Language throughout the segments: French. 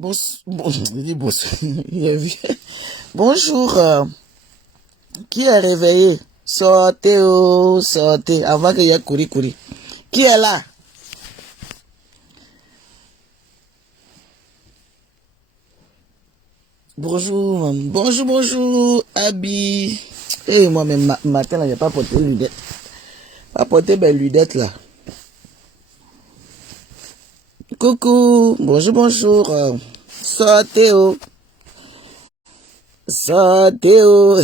Il dit bonjour, qui est réveillé? Sortez, oh, sortez, avant qu'il y ait couri. Qui est là? Bonjour, Abby. Et moi-même, matin, là, j'ai pas porté lunettes. Pas porté mes lunettes, là. Coucou, bonjour. Sortez, oh. Sortez, oh.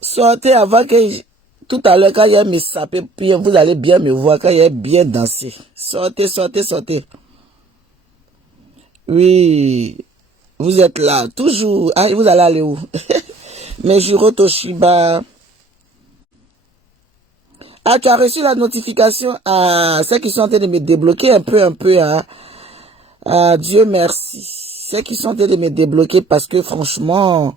Sortez avant que... Tout à l'heure, quand j'ai me sapé, puis vous allez bien me voir, quand j'ai bien dansé. Sortez. Oui, vous êtes là, toujours. Ah, vous allez aller où? Mais Jiro Toshiba. Ah, tu as reçu la notification à ceux qui sont en train de me débloquer un peu, hein. Ah, Dieu merci. Ceux qui sont en train de me débloquer parce que franchement,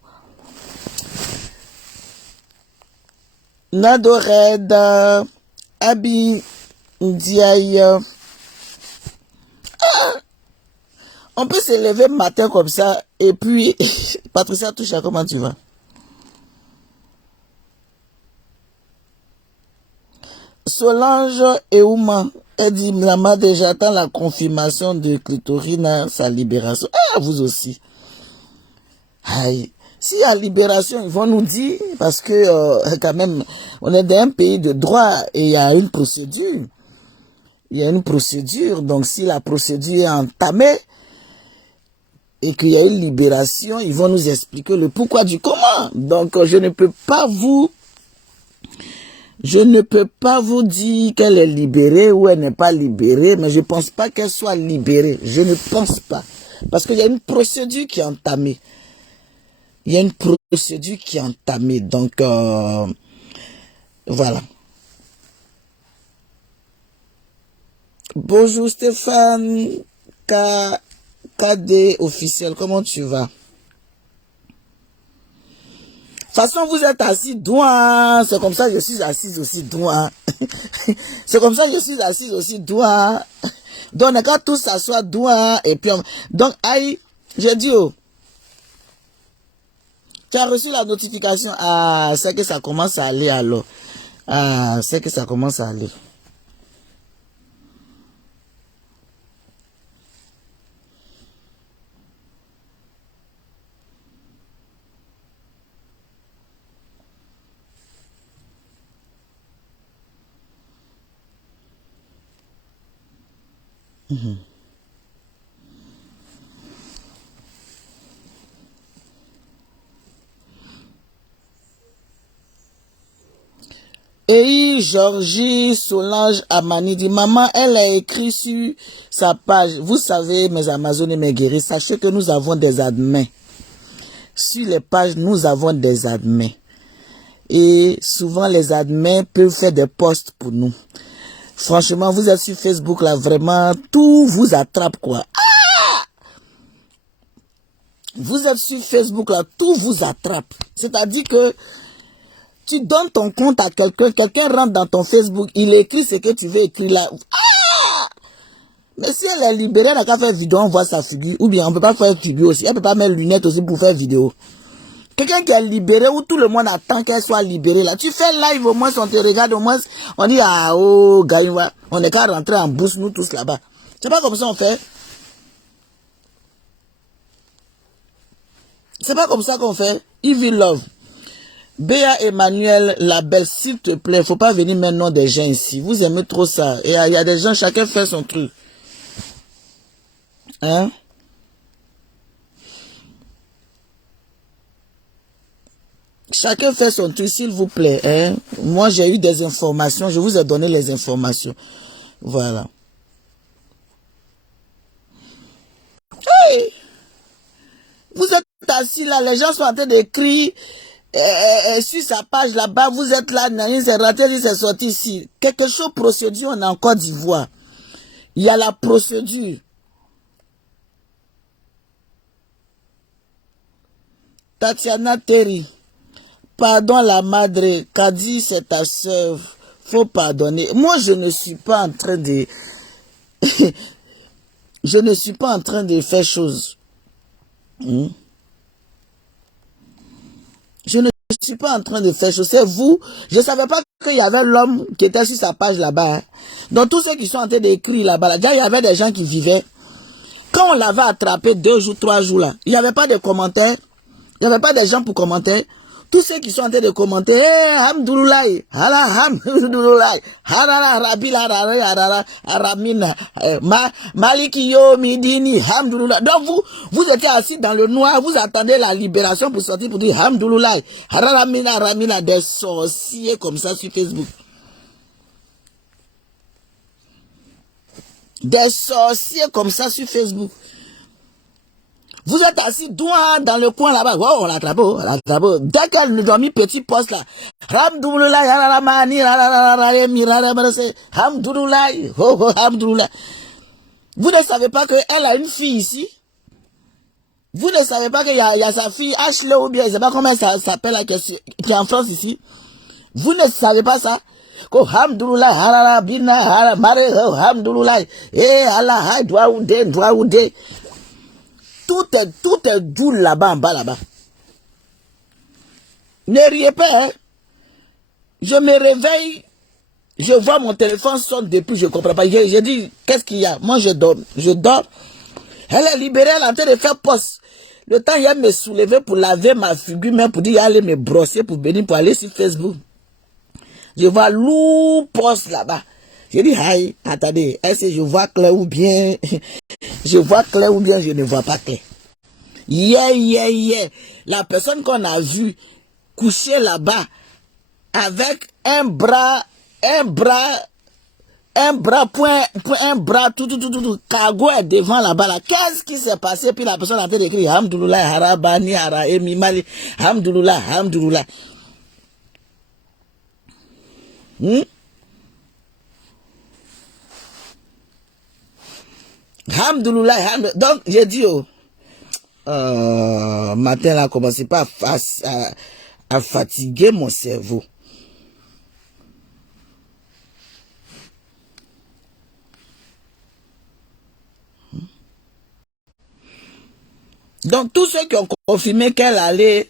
Nadored, Abi, Ndiaye, on peut se lever matin comme ça et puis, Patricia Toucha, comment tu vas? Solange Eouma, elle dit, maman, j'attends la confirmation de Clitorina, sa libération. Ah, vous aussi. Aïe. Si y a libération, ils vont nous dire, parce que quand même, on est dans un pays de droit et il y a une procédure. Donc si la procédure est entamée et qu'il y a une libération, ils vont nous expliquer le pourquoi du comment. Donc je ne peux pas vous dire qu'elle est libérée ou elle n'est pas libérée, mais je ne pense pas qu'elle soit libérée. Je ne pense pas. Parce qu'il y a une procédure qui est entamée. Donc, voilà. Bonjour Stéphane, KD officiel, comment tu vas? De toute façon, vous êtes assis droit, c'est comme ça que je suis assise aussi droit. Donc, on est quand tous s'asseoir droit, et puis donc, aïe, j'ai dit, oh, tu as reçu la notification, ah, c'est que ça commence à aller alors. Ah, c'est que ça commence à aller. Et Georgie Solange Amani dit, maman, elle a écrit sur sa page, vous savez, mes Amazones et mes guéris, sachez que nous avons des admins. Sur les pages, nous avons des admins. Et souvent, les admins peuvent faire des posts pour nous. Franchement, vous êtes sur Facebook, là, vraiment, tout vous attrape, quoi. Ah! Vous êtes sur Facebook, là, tout vous attrape. C'est-à-dire que tu donnes ton compte à quelqu'un, quelqu'un rentre dans ton Facebook, il écrit ce que tu veux écrire là. Ah! Mais si elle est libérée, elle n'a qu'à faire vidéo, on voit sa figure. Ou bien on ne peut pas faire figure aussi. Elle ne peut pas mettre lunettes aussi pour faire vidéo. Quelqu'un qui est libéré, où tout le monde attend qu'elle soit libérée là. Tu fais live au moins, on te regarde au moins, on dit, ah oh, Gaïwa, on n'est qu'à rentrer en bourse, nous tous là-bas. C'est pas comme ça on fait. C'est pas comme ça qu'on fait. Evil Love. Béa Emmanuel, la belle, s'il te plaît, faut pas venir maintenant des gens ici. Vous aimez trop ça. Et il y a des gens, chacun fait son truc. Hein? Chacun fait son truc, s'il vous plaît. Hein? Moi, j'ai eu des informations. Je vous ai donné les informations. Voilà. Hey! Vous êtes assis là, les gens sont en train d'écrire sur sa page là-bas. Vous êtes là, c'est raté, c'est sorti ici. Quelque chose procédure, on est en Côte d'Ivoire. Il y a la procédure. Tatiana Terry. Pardon la madre, Kadi c'est ta soeur. Faut pardonner. Moi, je ne suis pas en train de... je ne suis pas en train de faire chose. Je ne suis pas en train de faire chose. C'est vous. Je ne savais pas qu'il y avait l'homme qui était sur sa page là-bas. Hein. Donc, tous ceux qui sont en train d'écrire là-bas, déjà, il y avait des gens qui vivaient. Quand on l'avait attrapé 2 jours, 3 jours là, il n'y avait pas de commentaires. Il n'y avait pas de gens pour commenter. Tous ceux qui sont en train de commenter, Hamdouloulaï, Hamdouloulaï, Rabila, Aramina, Malikiyo, Midini, Hamdouloulaï. Donc vous étiez assis dans le noir, vous attendez la libération pour sortir pour dire Hamdouloulaï, Ramina, des sorciers comme ça sur Facebook. Des sorciers comme ça sur Facebook. Vous êtes assis droit dans le coin là-bas. Oh, on l'attrape. Dès qu'elle nous a mis petit poste là. Vous ne savez pas qu'elle a une fille ici. Vous ne savez pas qu'il y a sa fille Ashley ou bien, je ne sais pas comment ça s'appelle là, qui est en France ici. Vous ne savez pas ça. Hamdouloulaï, Bina, Hamdouloulaï, Allah, Douaoudé. Tout est doux là-bas, en bas, là-bas. Ne riez pas, hein. Je me réveille, je vois mon téléphone sonne depuis, je ne comprends pas. J'ai dit, qu'est-ce qu'il y a? Moi, je dors. Elle est libérée, elle est en train de faire poste. Le temps, il a me soulever pour laver ma figure, même pour dire, aller me brosser, pour venir, pour aller sur Facebook. Je vois lourd poste là-bas. J'ai dit, aïe, attendez, est-ce que je vois clair ou bien, je vois clair ou bien je ne vois pas clair. Yeah. La personne qu'on a vue coucher là-bas avec un bras, tout, cargo est devant là-bas là. Qu'est-ce qui s'est passé? Puis la personne a en train d'écrire, Hamdouloulaï, Harabani, Haraemi, Mali, Hamdouloulaï. Hamdouloulaï. Donc, j'ai dit, matin là, commencez pas à fatiguer mon cerveau. Donc, tous ceux qui ont confirmé qu'elle allait,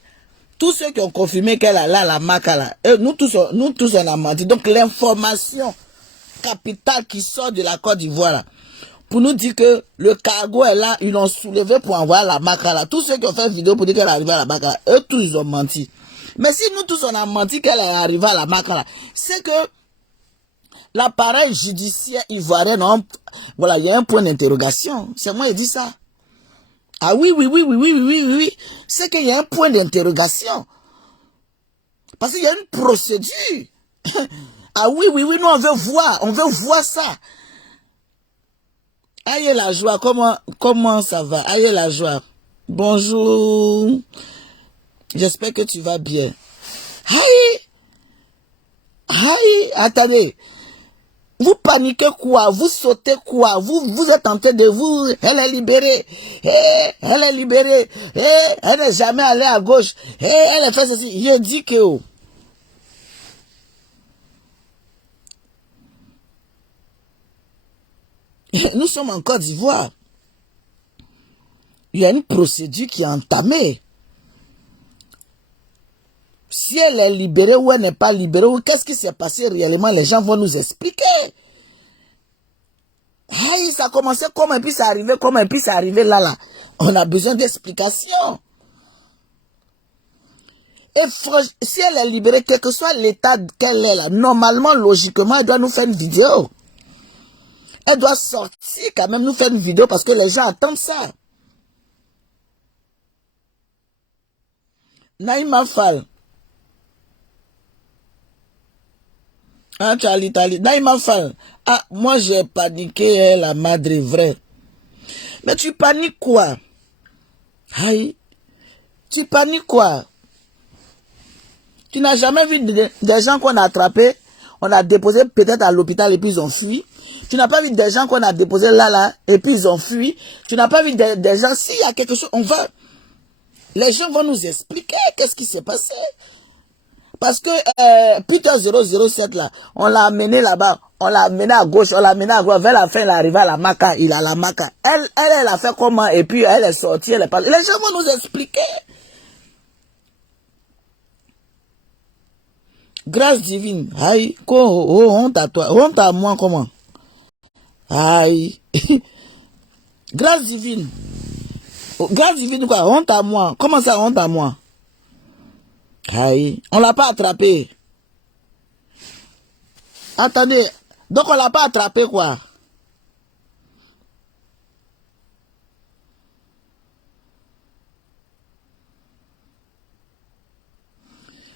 à la Maca là, nous tous on a menti. Donc, l'information capitale qui sort de la Côte d'Ivoire là, pour nous dire que le cargo est là, ils l'ont soulevé pour envoyer la Maca là. Tous ceux qui ont fait une vidéo pour dire qu'elle est arrivée à la Maca là, eux tous ils ont menti. Mais si nous tous on a menti qu'elle est arrivée à la Maca là, c'est que l'appareil judiciaire ivoirien, non, voilà, il y a un point d'interrogation. C'est moi qui dis ça. Ah oui. C'est qu'il y a un point d'interrogation. Parce qu'il y a une procédure. Ah oui, nous on veut voir ça. Aïe la joie, comment ça va? Aïe la joie. Bonjour. J'espère que tu vas bien. Aïe, attendez. Vous paniquez quoi? Vous sautez quoi? Vous êtes en train de vous... Elle est libérée. Elle est libérée. Elle n'est jamais allée à gauche. Elle a fait ceci. Je dis que... Nous sommes en Côte d'Ivoire. Il y a une procédure qui est entamée. Si elle est libérée ou elle n'est pas libérée, ou qu'est-ce qui s'est passé réellement, les gens vont nous expliquer. Hey, ça a commencé comment et puis ça arrivé là. On a besoin d'explications. Et si elle est libérée, quel que soit l'état qu'elle est là, normalement, logiquement, elle doit nous faire une vidéo. Elle doit sortir quand même nous faire une vidéo parce que les gens attendent ça. Naïma Fall. Ah, Charlie. Naïma Fall. Ah, moi j'ai paniqué, la madre vraie. Mais tu paniques quoi? Aïe. Tu paniques quoi? Tu n'as jamais vu des gens qu'on a attrapés, on a déposé peut-être à l'hôpital et puis ils ont fui. Tu n'as pas vu des gens qu'on a déposés là, et puis ils ont fui. Tu n'as pas vu des gens, s'il y a quelque chose, les gens vont nous expliquer qu'est-ce qui s'est passé. Parce que Peter 007 là, on l'a amené là-bas, on l'a amené à gauche, on l'a amené à gauche. Vers la fin, il est arrivé à la Maca, il a la Maca. Elle a fait comment? Et puis elle est sortie, elle est partie. Les gens vont nous expliquer. Grâce divine. Aïe, honte à toi. Honte à moi, comment? Aïe. Grâce divine. Grâce divine quoi? Honte à moi. Comment ça, honte à moi? Aïe. On l'a pas attrapé. Attendez. Donc on l'a pas attrapé quoi?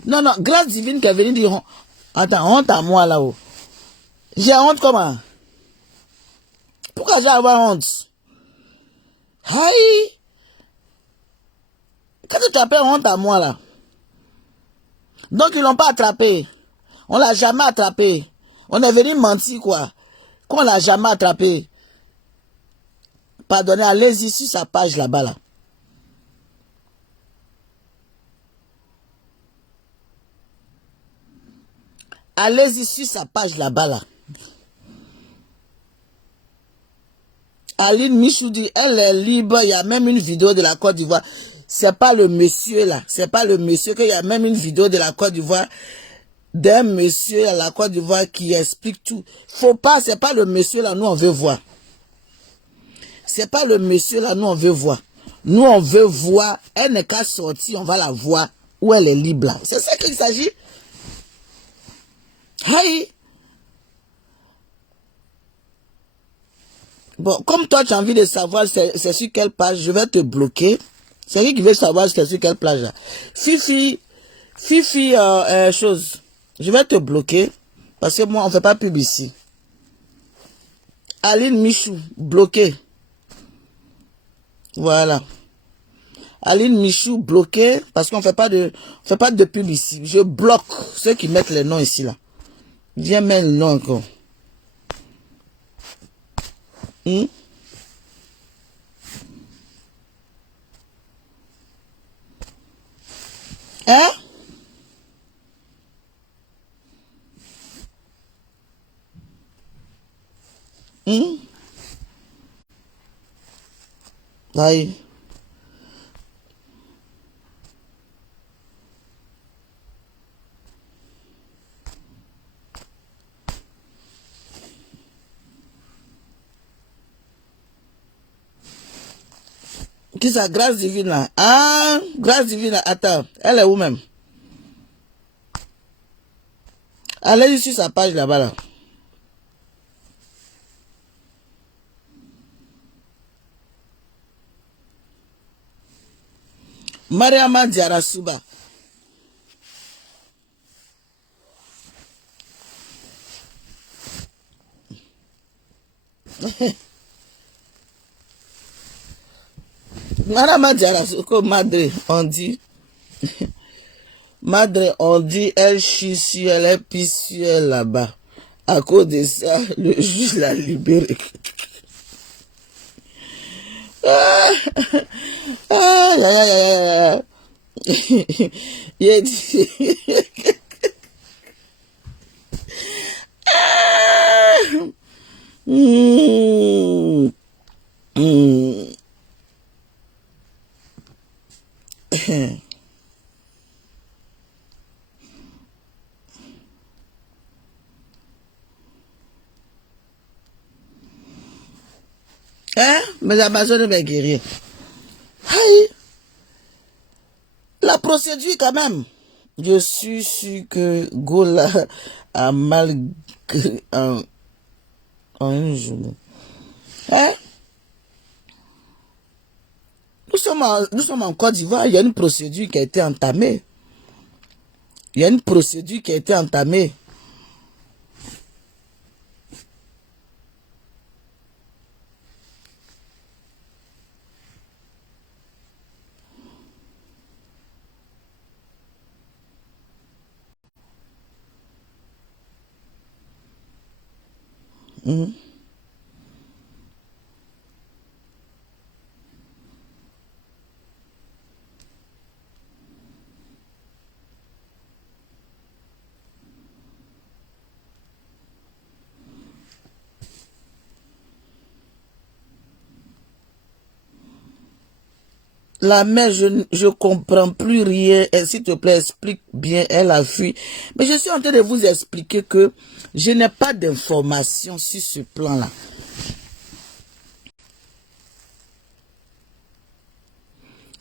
Non, non, grâce divine qui est venue dire, attends, honte à moi là-haut. J'ai honte comment? Pourquoi j'ai avoir honte? Aïe! Quand tu t'appelles honte à moi là? Donc ils l'ont pas attrapé. On l'a jamais attrapé. On est venu mentir quoi? Qu'on l'a jamais attrapé. Pardonnez, allez-y sur sa page là-bas là. Allez-y sur sa page là-bas là. Aline Michou dit, elle est libre, il y a même une vidéo de la Côte d'Ivoire. C'est pas le monsieur là, c'est pas le monsieur qu'il y a même une vidéo de la Côte d'Ivoire, d'un monsieur à la Côte d'Ivoire qui explique tout. Faut pas, c'est pas le monsieur là, nous on veut voir. C'est pas le monsieur là, nous on veut voir. Nous on veut voir, elle n'est qu'à sortir, on va la voir où elle est libre là. C'est ça qu'il s'agit. Aïe. Bon, comme toi, tu as envie de savoir c'est sur quelle page, je vais te bloquer. C'est lui qui veut savoir c'est sur quelle plage. Là. Fifi, chose. Je vais te bloquer parce que moi, on ne fait pas pub ici. Aline Michou, bloqué. Voilà. Aline Michou, bloqué parce qu'on ne fait pas de pub ici. Je bloque ceux qui mettent les noms ici. Là. Viens mettre le nom encore. Hein? Aïe. Qui ça, grâce divine là? Ah, grâce divine là. Attends, elle est où même? Allez sur sa page là-bas là. Mariama Diarasuba. Mariama Diarasuba, madre, on dit. Madre, on dit, elle chie sur elle, elle pisse sur elle là-bas. À cause de ça, le juge l'a libéré. Ah, aïe, aïe, aïe, aïe. Il a dit. Hein? Mais Amazones est guéri. Aïe! La procédure quand même. Je suis sûr que Gola a mal en une journée. Hein? Nous sommes en Côte d'Ivoire, il y a une procédure qui a été entamée. Il y a une procédure qui a été entamée. La mère, je comprends plus rien. S'il te plaît, explique bien. Elle a fui. Mais je suis en train de vous expliquer que je n'ai pas d'informations sur ce plan-là.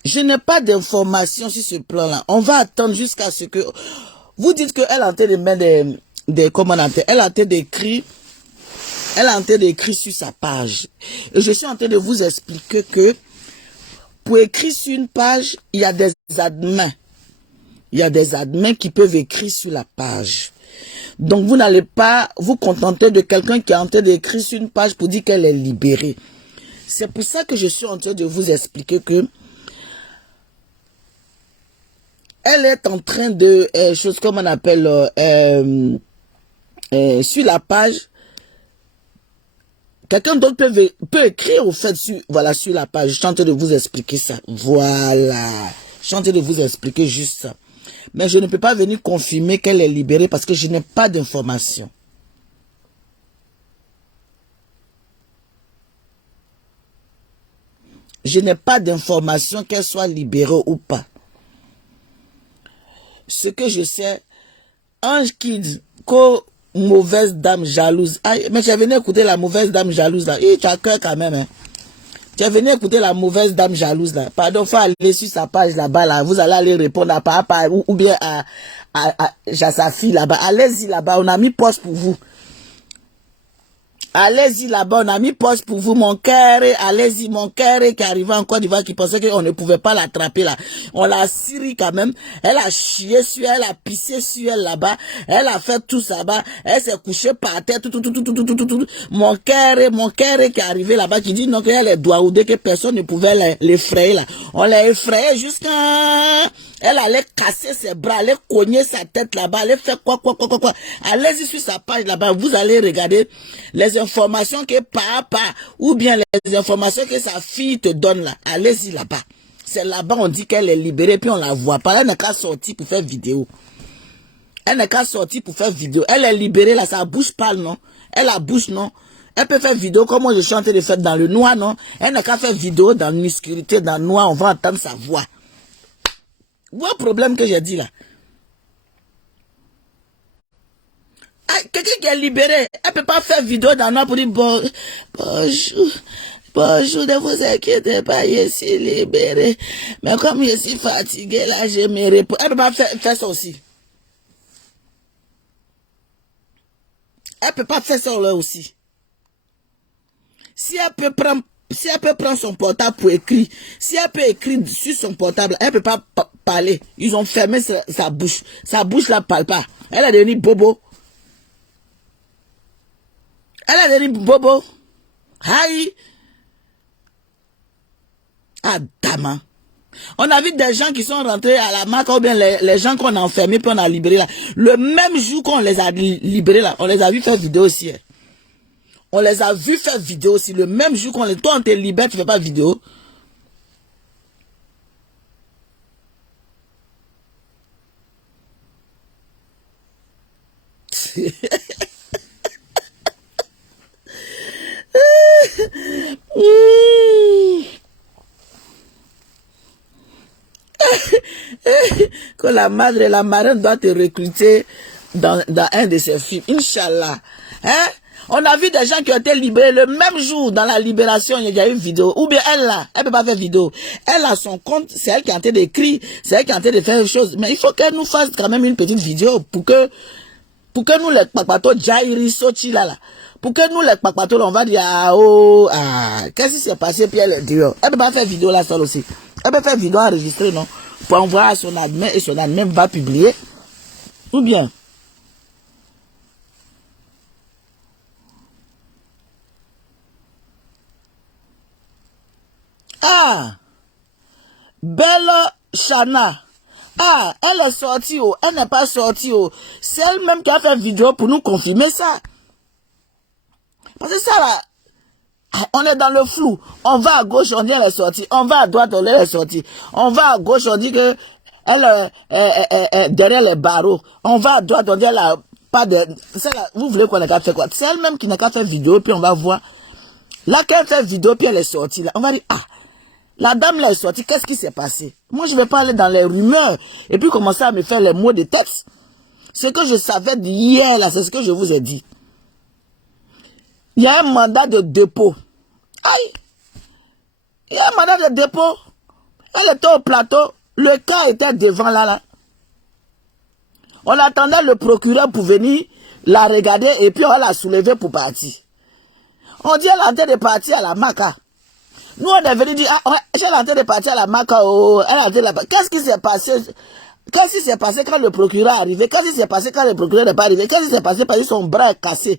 Je n'ai pas d'informations sur ce plan-là. On va attendre jusqu'à ce que... Vous dites qu'elle est en train de mettre des commentaires. Elle est en train d'écrire. Elle est en train d'écrire sur sa page. Et je suis en train de vous expliquer que pour écrire sur une page, il y a des admins. Il y a des admins qui peuvent écrire sur la page. Donc, vous n'allez pas vous contenter de quelqu'un qui est en train d'écrire sur une page pour dire qu'elle est libérée. C'est pour ça que je suis en train de vous expliquer que elle est en train de, chose comme on appelle, sur la page, quelqu'un d'autre peut écrire au fait sur, voilà, sur la page. Je suis en train de vous expliquer ça. Voilà. Je suis en train de vous expliquer juste ça. Mais je ne peux pas venir confirmer qu'elle est libérée parce que je n'ai pas d'informations. Je n'ai pas d'informations qu'elle soit libérée ou pas. Ce que je sais, Ange Kid, mauvaise dame jalouse. Ah, mais tu es venu écouter la mauvaise dame jalouse là. Tu as cœur quand même. Hein. Tu es venu écouter la mauvaise dame jalouse là. Pardon, il faut aller sur sa page là-bas là. Vous allez aller répondre à papa ou bien à sa fille là-bas. Allez-y là-bas, on a mis poste pour vous. Allez-y là-bas, on a mis poste pour vous, mon cœur. Allez-y, mon cœur qui arrivait en Côte d'Ivoire, qui pensait qu'on ne pouvait pas l'attraper là. On l'a scierie quand même. Elle a chié sur elle, a pissé sur elle là-bas. Elle a fait tout ça là-bas. Elle s'est couchée par terre, tout. Mon cœur qui est arrivé là-bas, qui dit non, qu'elle est douaoudée, que personne ne pouvait l'effrayer là. On l'a effrayé jusqu'à... Elle allait casser ses bras, allait cogner sa tête là-bas, allait faire quoi. Allez-y sur sa page là-bas, vous allez regarder les informations que papa ou bien les informations que sa fille te donne là. Allez-y là-bas. C'est là-bas on dit qu'elle est libérée puis on la voit pas. Elle n'est qu'à sortir pour faire vidéo. Elle n'est qu'à sortir pour faire vidéo. Elle est libérée là, sa bouche parle non. Elle a bouche non. Elle peut faire vidéo comme moi je suis en train de faire dans le noir non. Elle n'a qu'à faire vidéo dans l'obscurité, dans le noir, on va entendre sa voix. Voilà le problème que j'ai dit là. Quelqu'un qui est libéré, elle ne peut pas faire vidéo dans le noir pour dire bonjour, ne vous inquiétez pas, je suis libéré. Mais comme je suis fatigué là, je me repose. Elle ne peut pas faire ça aussi. Elle ne peut pas faire ça là aussi. Si elle peut prendre son portable pour écrire, si elle peut écrire sur son portable, elle ne peut pas parler. Ils ont fermé sa bouche. Sa bouche ne parle pas. Elle a devenu bobo. Elle a devenu bobo. Aïe. Ah, dama. On a vu des gens qui sont rentrés à la marque, ou bien les gens qu'on a enfermés, puis on a libéré là. Le même jour qu'on les a libérés là, on les a vu faire vidéo aussi. Hein. On les a vus faire vidéo aussi. Le même jour qu'on les... Toi, on te libère, tu ne fais pas vidéo. Que la marraine doit te recruter dans un de ses films. Inch'Allah. Hein? On a vu des gens qui ont été libérés le même jour dans la libération. Il y a eu une vidéo. Ou bien elle là, elle peut pas faire vidéo. Elle a son compte, c'est elle qui est en train d'écrire, c'est elle qui est en train de faire des choses. Mais il faut qu'elle nous fasse quand même une petite vidéo pour que nous les papatos jairi soti là. Pour que nous les papatos on va dire qu'est-ce qui s'est passé puis elle est dehors. Elle peut pas faire vidéo là seule aussi. Elle peut faire vidéo enregistrée non pour envoyer à son admin et son admin va publier. Ou bien Belle Chana. Elle est sortie, elle n'est pas sortie. C'est elle-même qui a fait vidéo pour nous confirmer ça. Parce que ça là, on est dans le flou. On va à gauche, on dit elle est sortie. On va à droite, on dit elle est sortie. On va à gauche, on dit que elle est derrière les barreaux. On va à droite, on dit elle a pas de... Là, vous voulez qu'on ait qu'à faire quoi? C'est elle-même qui n'a qu'à faire vidéo, puis on va voir. Là, qu'elle fait vidéo, puis elle est sortie. Là, on va dire, La dame là est sortie, qu'est-ce qui s'est passé? Moi, je ne vais pas aller dans les rumeurs et puis commencer à me faire les mots de texte. Ce que je savais d'hier, là, c'est ce que je vous ai dit. Il y a un mandat de dépôt. Aïe! Il y a un mandat de dépôt. Elle était au plateau. Le cas était devant là. On attendait le procureur pour venir la regarder et puis on l'a soulevée pour partir. On dit elle est en train de partir à la Maca. Nous, on est venu dire, ah, ouais, elle est en train de partir à la Maca. Oh, elle est en train de... Qu'est-ce qui s'est passé? Qu'est-ce qui s'est passé quand le procureur est arrivé? Qu'est-ce qui s'est passé quand le procureur n'est pas arrivé? Qu'est-ce qui s'est passé parce que son bras est cassé?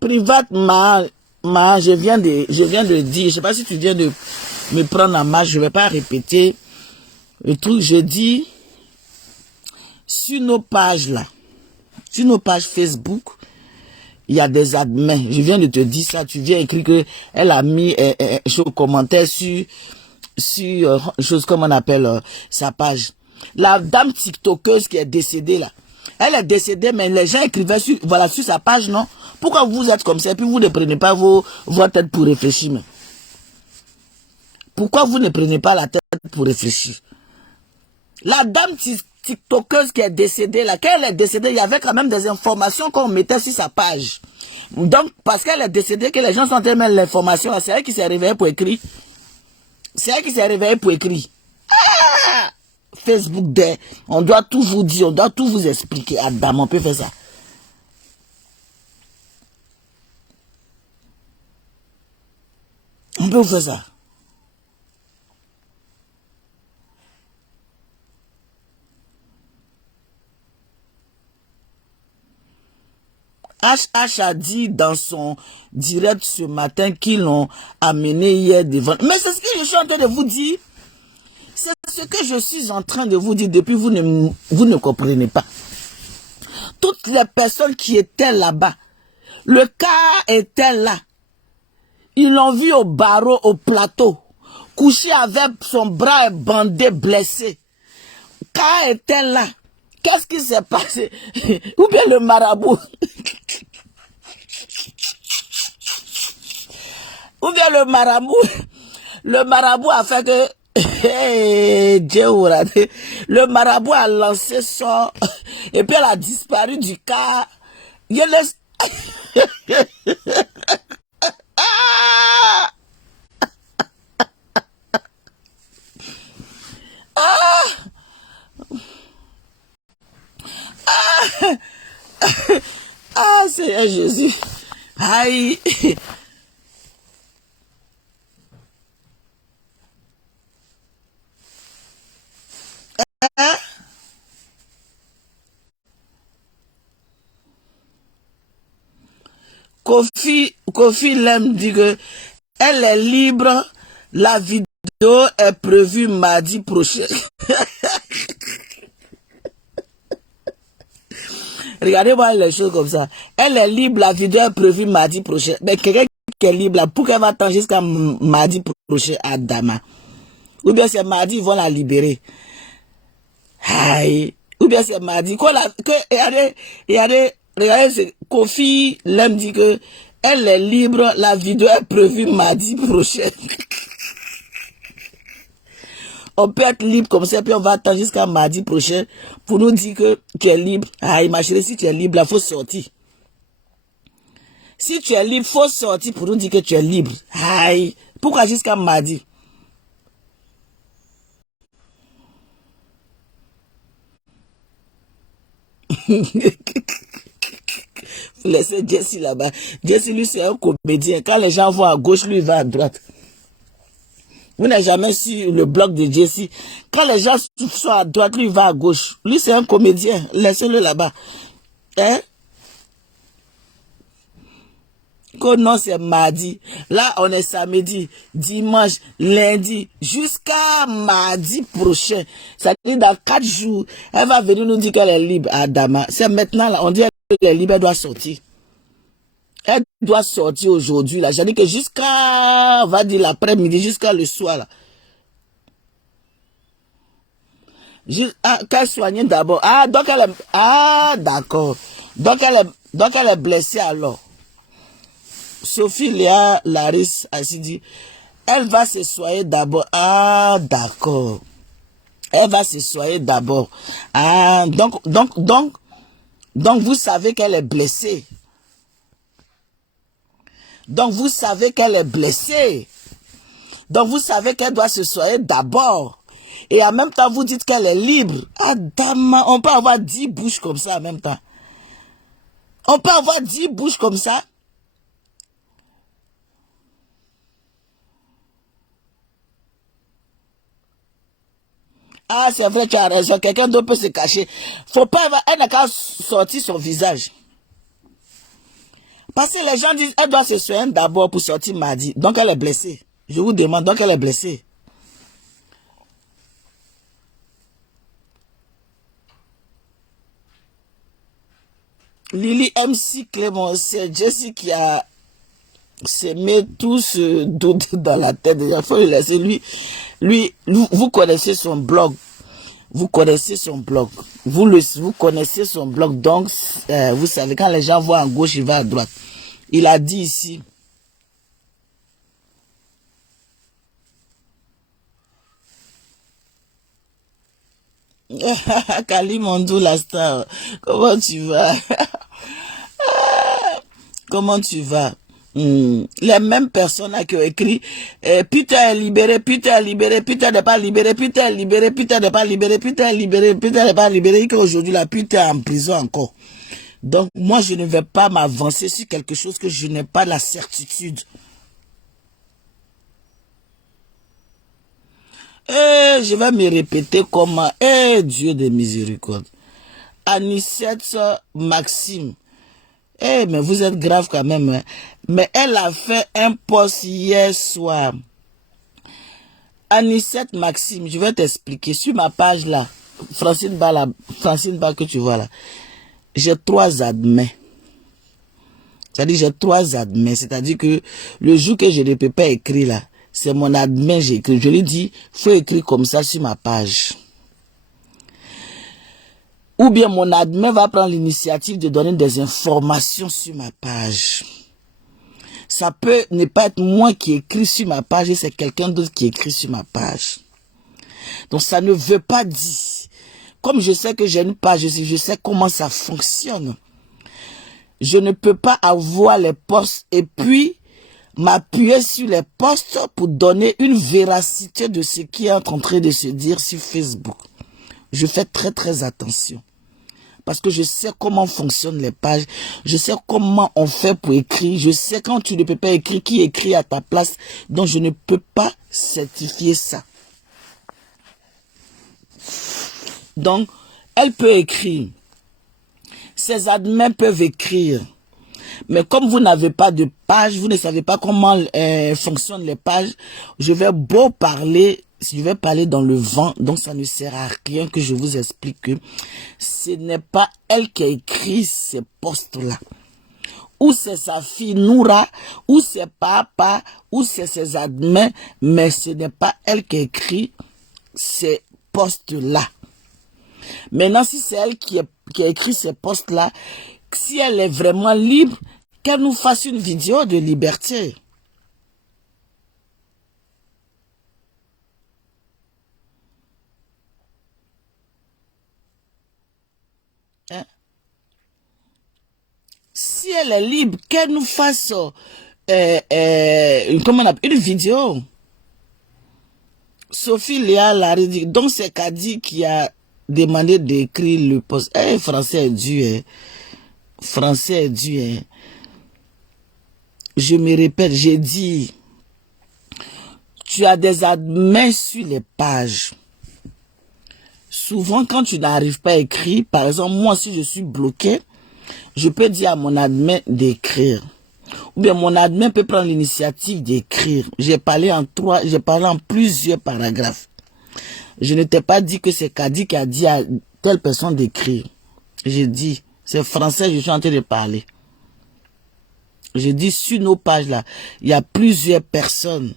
Private, je viens de dire, je sais pas si tu viens de me prendre en marche, je vais pas répéter le truc, je dis, sur nos pages là, sur nos pages Facebook, il y a des admins, je viens de te dire ça, tu viens écrire que elle a mis un commentaire sur chose comme on appelle sa page. La dame tiktokeuse qui est décédée là, elle est décédée, mais les gens écrivaient sur, voilà, sur sa page, non? Pourquoi vous êtes comme ça et puis vous ne prenez pas votre tête pour réfléchir? Mais? Pourquoi vous ne prenez pas la tête pour réfléchir? La dame tiktokeuse qui est décédée là, quand elle est décédée, il y avait quand même des informations qu'on mettait sur sa page. Donc, parce qu'elle est décédée, que les gens sont en train de mettre l'information, c'est elle qui s'est réveillée pour écrire. C'est elle qui s'est réveillée pour écrire. Ah! Facebook Day, on doit tout vous dire, on doit tout vous expliquer. Adam, on peut faire ça. On peut faire ça. HH a dit dans son direct ce matin qu'ils l'ont amené hier devant. Mais c'est ce que je suis en train de vous dire. C'est ce que je suis en train de vous dire depuis vous ne comprenez pas. Toutes les personnes qui étaient là-bas, le cas était là. Ils l'ont vu au barreau, au plateau, couché avec son bras bandé, blessé. Cas était là. Qu'est-ce qui s'est passé? Ou bien le marabout? Ou bien le marabout a fait que le marabout a lancé son et puis elle a disparu du cas. Ah, Seigneur Jésus. Aïe. Kofi Lem dit que elle est libre. La vidéo est prévue mardi prochain. Regardez-moi les choses comme ça. Elle est libre, la vidéo est prévue mardi prochain. Mais quelqu'un qui est libre, là, pourquoi elle va attendre jusqu'à mardi prochain à Dama? Ou bien c'est mardi, ils vont la libérer. Aïe. Ou bien c'est mardi. Regardez, Kofi Lem dit que elle est libre, la vidéo est prévue mardi prochain. On peut être libre comme ça, puis on va attendre jusqu'à mardi prochain pour nous dire que tu es libre. Aïe, ma chérie, si tu es libre, il faut sortir. Si tu es libre, il faut sortir pour nous dire que tu es libre. Aïe, pourquoi jusqu'à mardi? Laissez Jesse là-bas. Jesse, lui, c'est un comédien. Quand les gens vont à gauche, lui, il va à droite. Vous n'avez jamais su le blog de Jesse. Quand les gens sont à droite, lui, il va à gauche. Lui, c'est un comédien. Laissez-le là-bas. Hein? Que non, c'est mardi. Là, on est samedi, dimanche, lundi, jusqu'à mardi prochain. Ça veut dire dans 4 jours, elle va venir nous dire qu'elle est libre à Dama. C'est maintenant, là, on dit qu'elle est libre, elle doit sortir. Elle doit sortir aujourd'hui, là. J'ai dit que jusqu'à, on va dire l'après-midi, jusqu'à le soir, là. Qu'elle soigne d'abord. Ah, donc elle est... Ah, d'accord. Donc elle est blessée alors. Sophie Léa Laris a dit, elle va se soigner d'abord. Ah, d'accord. Elle va se soigner d'abord. Ah, donc, vous savez qu'elle est blessée. Donc, vous savez qu'elle est blessée. Donc, vous savez qu'elle doit se soigner d'abord. Et en même temps, vous dites qu'elle est libre. Ah, dame, on peut avoir 10 bouches comme ça en même temps. On peut avoir 10 bouches comme ça. Ah, c'est vrai, tu as raison. Quelqu'un d'autre peut se cacher. Faut pas avoir, elle n'a qu'à sortir son visage. Parce que les gens disent, elle doit se soigner d'abord pour sortir mardi. Donc, elle est blessée. Je vous demande, donc elle est blessée. Lily MC Clément, c'est Jessie qui a s'aimé tout ce doute dans la tête. Il faut le laisser. Lui, vous connaissez son blog. Vous connaissez son blog. Vous connaissez son blog. Donc, vous savez, quand les gens voient à gauche, il va à droite. Il a dit ici. Kalimondou la star. Comment tu vas? Comment tu vas? Les mêmes personnes qui ont écrit Peter est libéré, Peter est libéré, Peter n'est pas libéré, Peter est libéré, Peter n'est pas libéré, Peter est libéré, Peter n'est pas libéré, et qu'aujourd'hui la Peter est en prison encore. Donc moi je ne vais pas m'avancer sur quelque chose que je n'ai pas la certitude. Je vais me répéter comment Dieu de miséricorde. Anicette Maxime. Mais vous êtes grave quand même. Hein. Mais elle a fait un post hier soir. Anicette Maxime, je vais t'expliquer. Sur ma page là, Francine Ba que tu vois là, j'ai 3 admins. C'est-à-dire j'ai 3 admins. C'est-à-dire que le jour que je ne peux pas écrire là, c'est mon admin j'ai écrit. Je lui dis, faut écrire comme ça sur ma page. Ou bien mon admin va prendre l'initiative de donner des informations sur ma page. Ça peut ne pas être moi qui écris sur ma page, c'est quelqu'un d'autre qui écrit sur ma page. Donc ça ne veut pas dire. Comme je sais que j'ai une page, je sais comment ça fonctionne. Je ne peux pas avoir les posts et puis m'appuyer sur les posts pour donner une véracité de ce qui est en train de se dire sur Facebook. Je fais très très attention. Parce que je sais comment fonctionnent les pages. Je sais comment on fait pour écrire. Je sais quand tu ne peux pas écrire, qui écrit à ta place. Donc je ne peux pas certifier ça. Donc, elle peut écrire. Ses admins peuvent écrire. Mais comme vous n'avez pas de page, vous ne savez pas comment fonctionnent les pages, je vais beau parler, je vais parler dans le vent, donc ça ne sert à rien que je vous explique que ce n'est pas elle qui a écrit ces posts-là. Ou c'est sa fille Noura, ou c'est papa, ou c'est ses admins, mais ce n'est pas elle qui a écrit ces posts-là. Maintenant, si c'est elle qui a écrit ces posts-là, si elle est vraiment libre, qu'elle nous fasse une vidéo de liberté. Hein? Si elle est libre, qu'elle nous fasse une vidéo. Sophie Léa Larry, donc c'est Kadi qui a demandé d'écrire le post. Français est dur, hein. Français est dur, hein. Je me répète, j'ai dit, tu as des admins sur les pages. Souvent, quand tu n'arrives pas à écrire, par exemple, moi, si je suis bloqué, je peux dire à mon admin d'écrire. Ou bien mon admin peut prendre l'initiative d'écrire. J'ai parlé en plusieurs paragraphes. Je ne t'ai pas dit que c'est Kadi qui a dit à telle personne d'écrire. J'ai dit, c'est français, je suis en train de parler. J'ai dit, sur nos pages là, il y a plusieurs personnes.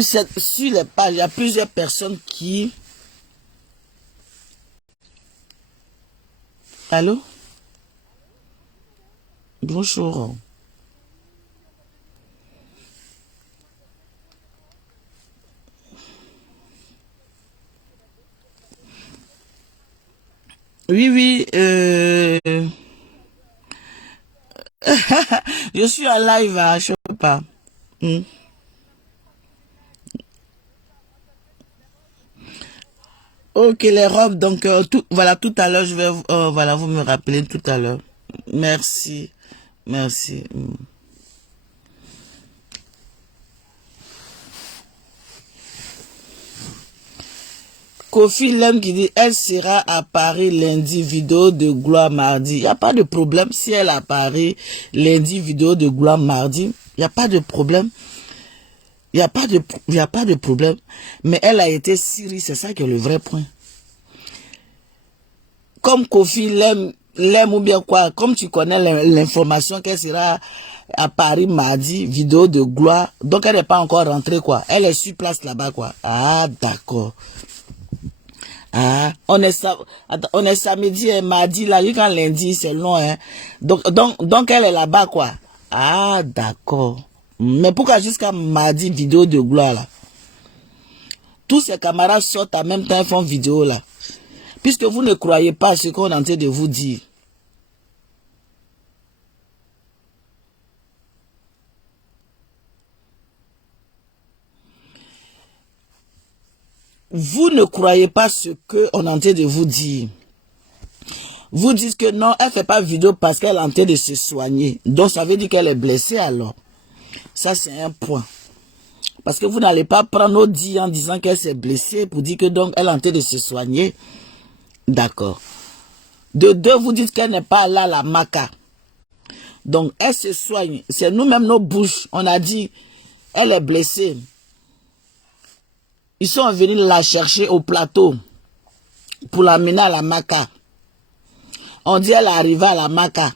sur les pages, il y a plusieurs personnes qui... Allô? Bonjour. Oui, oui, je suis en live, hein, je sais pas. Hmm. Ok, les robes, donc, voilà, tout à l'heure, je vais, voilà, vous me rappelez tout à l'heure. Merci, merci. Hmm. Kofi Lem qui dit, elle sera à Paris lundi, vidéo de gloire mardi. Il n'y a pas de problème si elle est à Paris lundi, vidéo de gloire mardi. Il n'y a pas de problème. Il n'y a pas de problème. Mais elle a été Syrie, c'est ça qui est le vrai point. Comme Kofi Lem ou bien quoi, comme tu connais l'information qu'elle sera à Paris mardi, vidéo de gloire. Donc elle n'est pas encore rentrée quoi. Elle est sur place là-bas quoi. Ah d'accord. Ah, on est samedi et mardi là, quand lundi c'est long hein. Donc elle est là-bas quoi. Ah d'accord. Mais pourquoi jusqu'à mardi vidéo de gloire là? Tous ses camarades sortent en même temps et font vidéo là. Puisque vous ne croyez pas ce qu'on est en train de vous dire. Vous ne croyez pas ce qu'on est en train de vous dire. Vous dites que non, elle ne fait pas vidéo parce qu'elle est en train de se soigner. Donc ça veut dire qu'elle est blessée alors. Ça c'est un point. Parce que vous n'allez pas prendre nos dits en disant qu'elle s'est blessée pour dire que donc elle est en train de se soigner. D'accord. De deux, vous dites qu'elle n'est pas là, la maca. Donc elle se soigne. C'est nous-mêmes nos bouches. On a dit, elle est blessée. Ils sont venus la chercher au plateau pour l'amener à la maca. On dit elle est arrivée à la maca.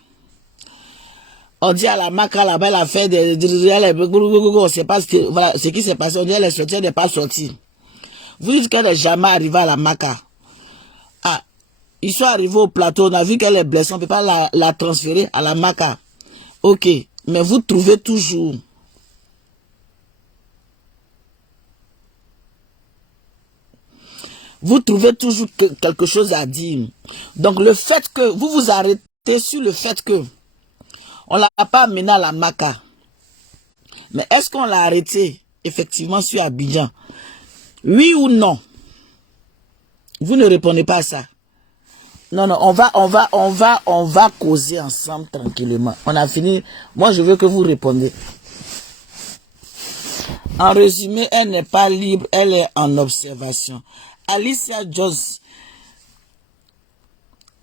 On dit à la maca là-bas, elle a fait des... On ne sait pas ce qui s'est passé. On dit elle est sortie, elle n'est pas sortie. Vous dites qu'elle n'est jamais arrivée à la maca. Ah, ils sont arrivés au plateau, on a vu qu'elle est blessée, on ne peut pas la transférer à la maca. Ok, mais vous trouvez toujours... Vous trouvez toujours quelque chose à dire. Donc le fait que vous vous arrêtez sur le fait que on l'a pas amené à la maca. Mais est-ce qu'on l'a arrêté effectivement sur Abidjan? Oui ou non? Vous ne répondez pas à ça. Non, non, on va causer ensemble tranquillement. On a fini. Moi, je veux que vous répondiez. En résumé, elle n'est pas libre, elle est en observation. Alicia Jones,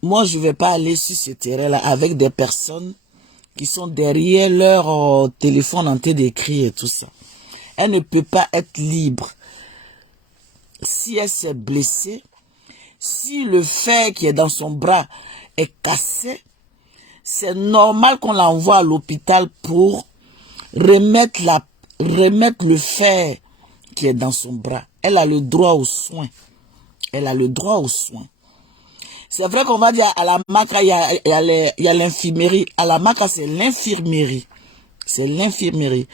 moi je ne vais pas aller sur ce terrain-là avec des personnes qui sont derrière leur téléphone en train d'écrire et tout ça. Elle ne peut pas être libre. Si elle s'est blessée, si le fer qui est dans son bras est cassé, c'est normal qu'on l'envoie à l'hôpital pour remettre le fer qui est dans son bras. Elle a le droit aux soins. Elle a le droit aux soins. C'est vrai qu'on va dire à la maca, il y a l'infirmerie. À la maca, c'est l'infirmerie. C'est l'infirmerie.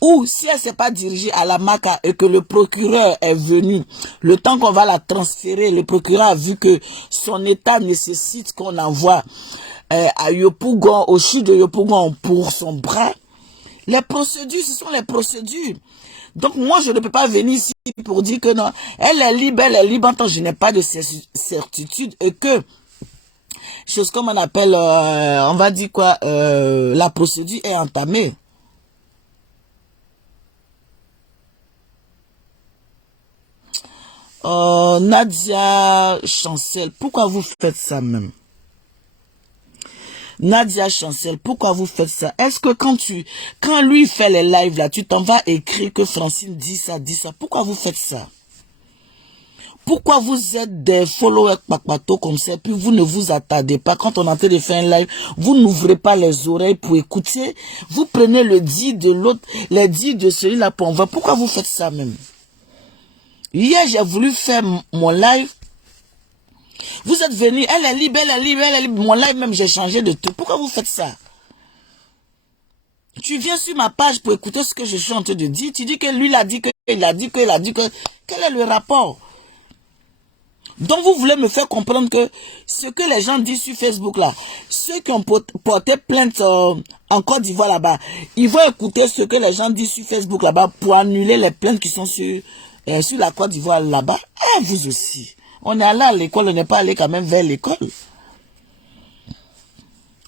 Ou si elle ne s'est pas dirigée à la maca et que le procureur est venu, le temps qu'on va la transférer, le procureur a vu que son état nécessite qu'on envoie à Yopougon, au sud de Yopougon pour son bras. Les procédures, ce sont les procédures. Donc moi, je ne peux pas venir ici pour dire que non, elle est libre en tant que je n'ai pas de certitude et que, chose comme on appelle, on va dire quoi, la procédure est entamée. Nadia Chancel, pourquoi vous faites ça même? Nadia Chancel, pourquoi vous faites ça? Est-ce que quand lui fait les lives là, tu t'en vas écrire que Francine dit ça? Pourquoi vous faites ça? Pourquoi vous êtes des followers papato comme ça, puis vous ne vous attardez pas quand on est en train de faire un live, vous n'ouvrez pas les oreilles pour écouter, vous prenez le dit de l'autre, les dits de celui-là pour en voir. Pourquoi vous faites ça même? Hier, j'ai voulu faire mon live. Vous êtes venus, elle est libre, elle est libre, elle est libre. Mon live même, j'ai changé de tout. Pourquoi vous faites ça? Tu viens sur ma page pour écouter ce que je suis en train de dire. Tu dis que lui l'a dit, qu'il a dit, qu'il a dit que... Quel est le rapport? Donc vous voulez me faire comprendre que ce que les gens disent sur Facebook là, ceux qui ont porté plainte en Côte d'Ivoire là-bas, ils vont écouter ce que les gens disent sur Facebook là-bas pour annuler les plaintes qui sont sur la Côte d'Ivoire là-bas. Ah, vous aussi. On est allé à l'école, on n'est pas allé quand même vers l'école.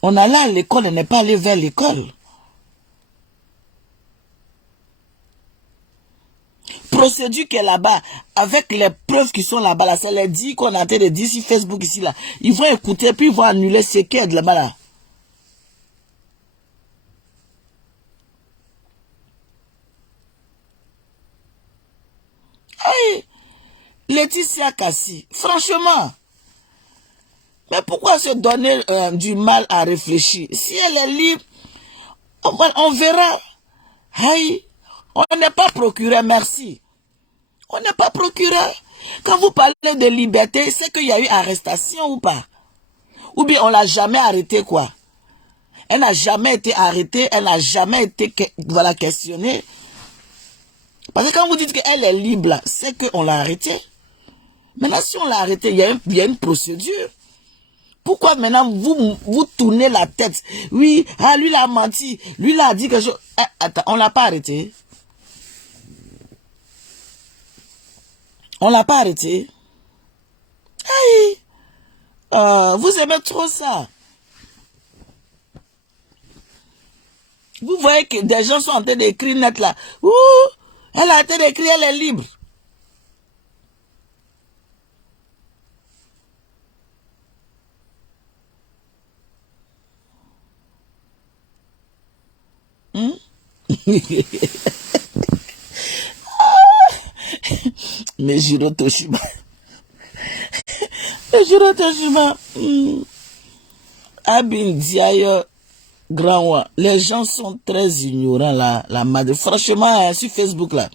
On est allé à l'école, on n'est pas allé vers l'école. Procédure qui est là-bas, avec les preuves qui sont là-bas, là, ça les dit qu'on a en train de dire sur Facebook ici, là. Ils vont écouter, puis ils vont annuler ce qui est de là-bas, là. Hey, Laetitia Kassi, franchement, mais pourquoi se donner du mal à réfléchir? Si elle est libre, on verra. Hey, on n'est pas procureur, merci. On n'est pas procureur. Quand vous parlez de liberté, c'est qu'il y a eu arrestation ou pas? Ou bien on l'a jamais arrêté, quoi? Elle n'a jamais été arrêtée, elle n'a jamais été voilà, questionnée. Parce que quand vous dites qu'elle est libre, c'est qu'on l'a arrêtée. Maintenant, si on l'a arrêtée, il y a une procédure. Pourquoi maintenant vous tournez la tête? Oui, ah, lui l'a menti, lui l'a dit quelque chose. Attends, on l'a pas arrêté. On l'a pas arrêté. Aïe, vous aimez trop ça. Vous voyez que des gens sont en train d'écrire net là. Ouh, elle a été d'écrire, elle est libre. Mais Jiro Toshima. Jiro Toshima. Abin Diaye Grand. Les gens sont très ignorants là, la madre. Franchement, sur Facebook là.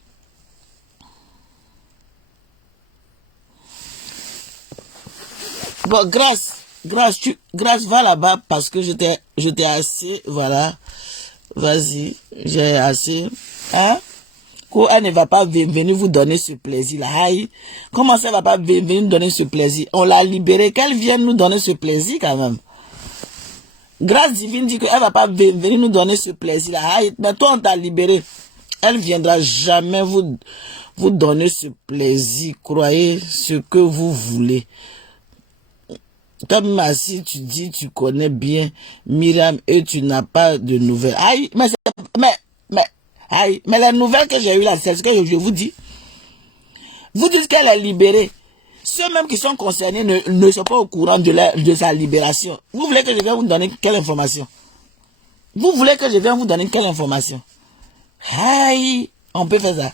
Bon, grâce, va là-bas parce que j'étais assez, voilà. Vas-y, j'ai assez. Hein? Elle ne va pas venir vous donner ce plaisir là. Aïe. Comment ça va pas venir nous donner ce plaisir? On l'a libérée, qu'elle vienne nous donner ce plaisir quand même. Grâce divine dit qu'elle va pas venir nous donner ce plaisir là. Aïe. Mais toi on t'a libéré. Elle viendra jamais vous donner ce plaisir. Croyez ce que vous voulez. Comme si tu dis tu connais bien Myriam et tu n'as pas de nouvelles. Aïe, mais les nouvelles que j'ai eues là, c'est ce que je vous dis. Vous dites qu'elle est libérée. Ceux même qui sont concernés ne sont pas au courant de sa libération. Vous voulez que je vienne vous donner quelle information? Vous voulez que je vienne vous donner quelle information? Aïe, on peut faire ça.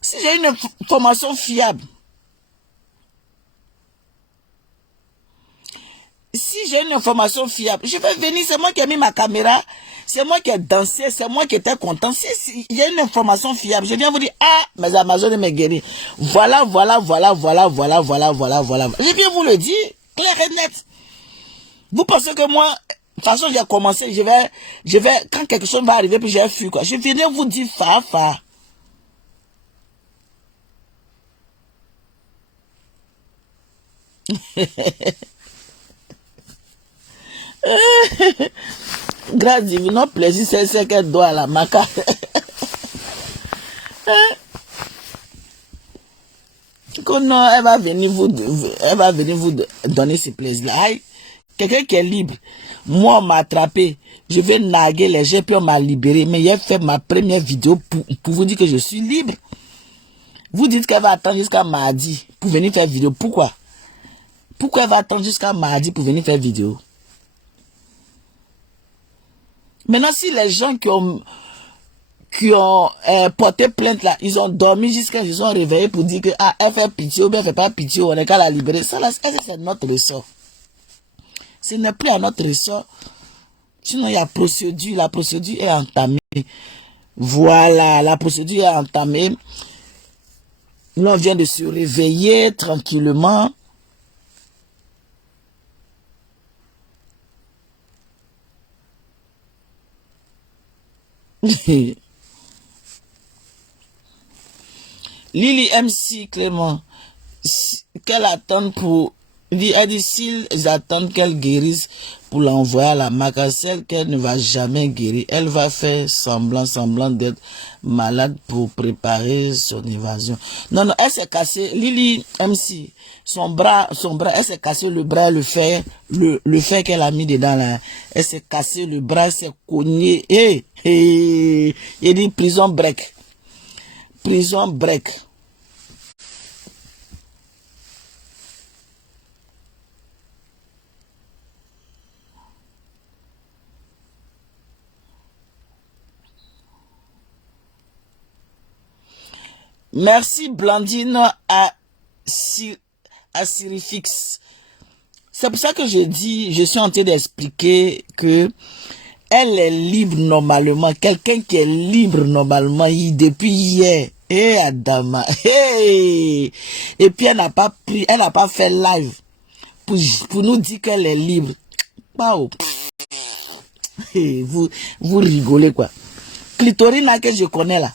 Si j'ai une information fiable, si j'ai une information fiable, je vais venir, c'est moi qui ai mis ma caméra, c'est moi qui ai dansé, c'est moi qui étais content. Si il y a une information fiable, je viens vous dire, ah, mes Amazones et mes guéris, voilà. Je viens vous le dire, clair et net. Vous pensez que moi, de toute façon, j'ai commencé, je vais, quand quelque chose va arriver, puis j'ai fui, quoi. Je viens vous dire, fa. Grâce divine, notre plaisir, c'est qu'elle doit à la maca. Non, elle va venir vous donner ce plaisir-là. Quelqu'un qui est libre, moi on m'a attrapé, je vais naguer les gens, puis on m'a libéré. Mais j'ai fait ma première vidéo pour vous dire que je suis libre. Vous dites qu'elle va attendre jusqu'à mardi pour venir faire vidéo. Pourquoi? Pourquoi elle va attendre jusqu'à mardi pour venir faire vidéo? Maintenant, si les gens qui ont porté plainte là, ils ont dormi jusqu'à ils sont réveillés pour dire que ah, elle fait pitié ou bien elle fait pas pitié, on est qu'à la libérer. Ça là, c'est notre ressort. Ce n'est plus à notre ressort. Sinon, il y a procédure, la procédure est entamée. Voilà, la procédure est entamée. Là, on vient de se réveiller tranquillement. Lily MC Clément, qu'elle attend pour... Elle dit s'ils attendent qu'elle guérisse pour l'envoyer à la maca, celle qu'elle ne va jamais guérir, elle va faire semblant d'être malade pour préparer son évasion. Non, elle s'est cassée, Lily MC, son bras, elle s'est cassé le bras, le fer qu'elle a mis dedans là, elle s'est cassé le bras, elle s'est cogné, il dit prison break. Prison break. Merci Blandine à Sirifix. C'est pour ça que je dis, je suis en train d'expliquer que elle est libre normalement. Quelqu'un qui est libre normalement depuis hier. Adama. Et puis elle n'a pas fait live pour nous dire qu'elle est libre. Wow. Vous rigolez quoi. Clitorina que je connais là.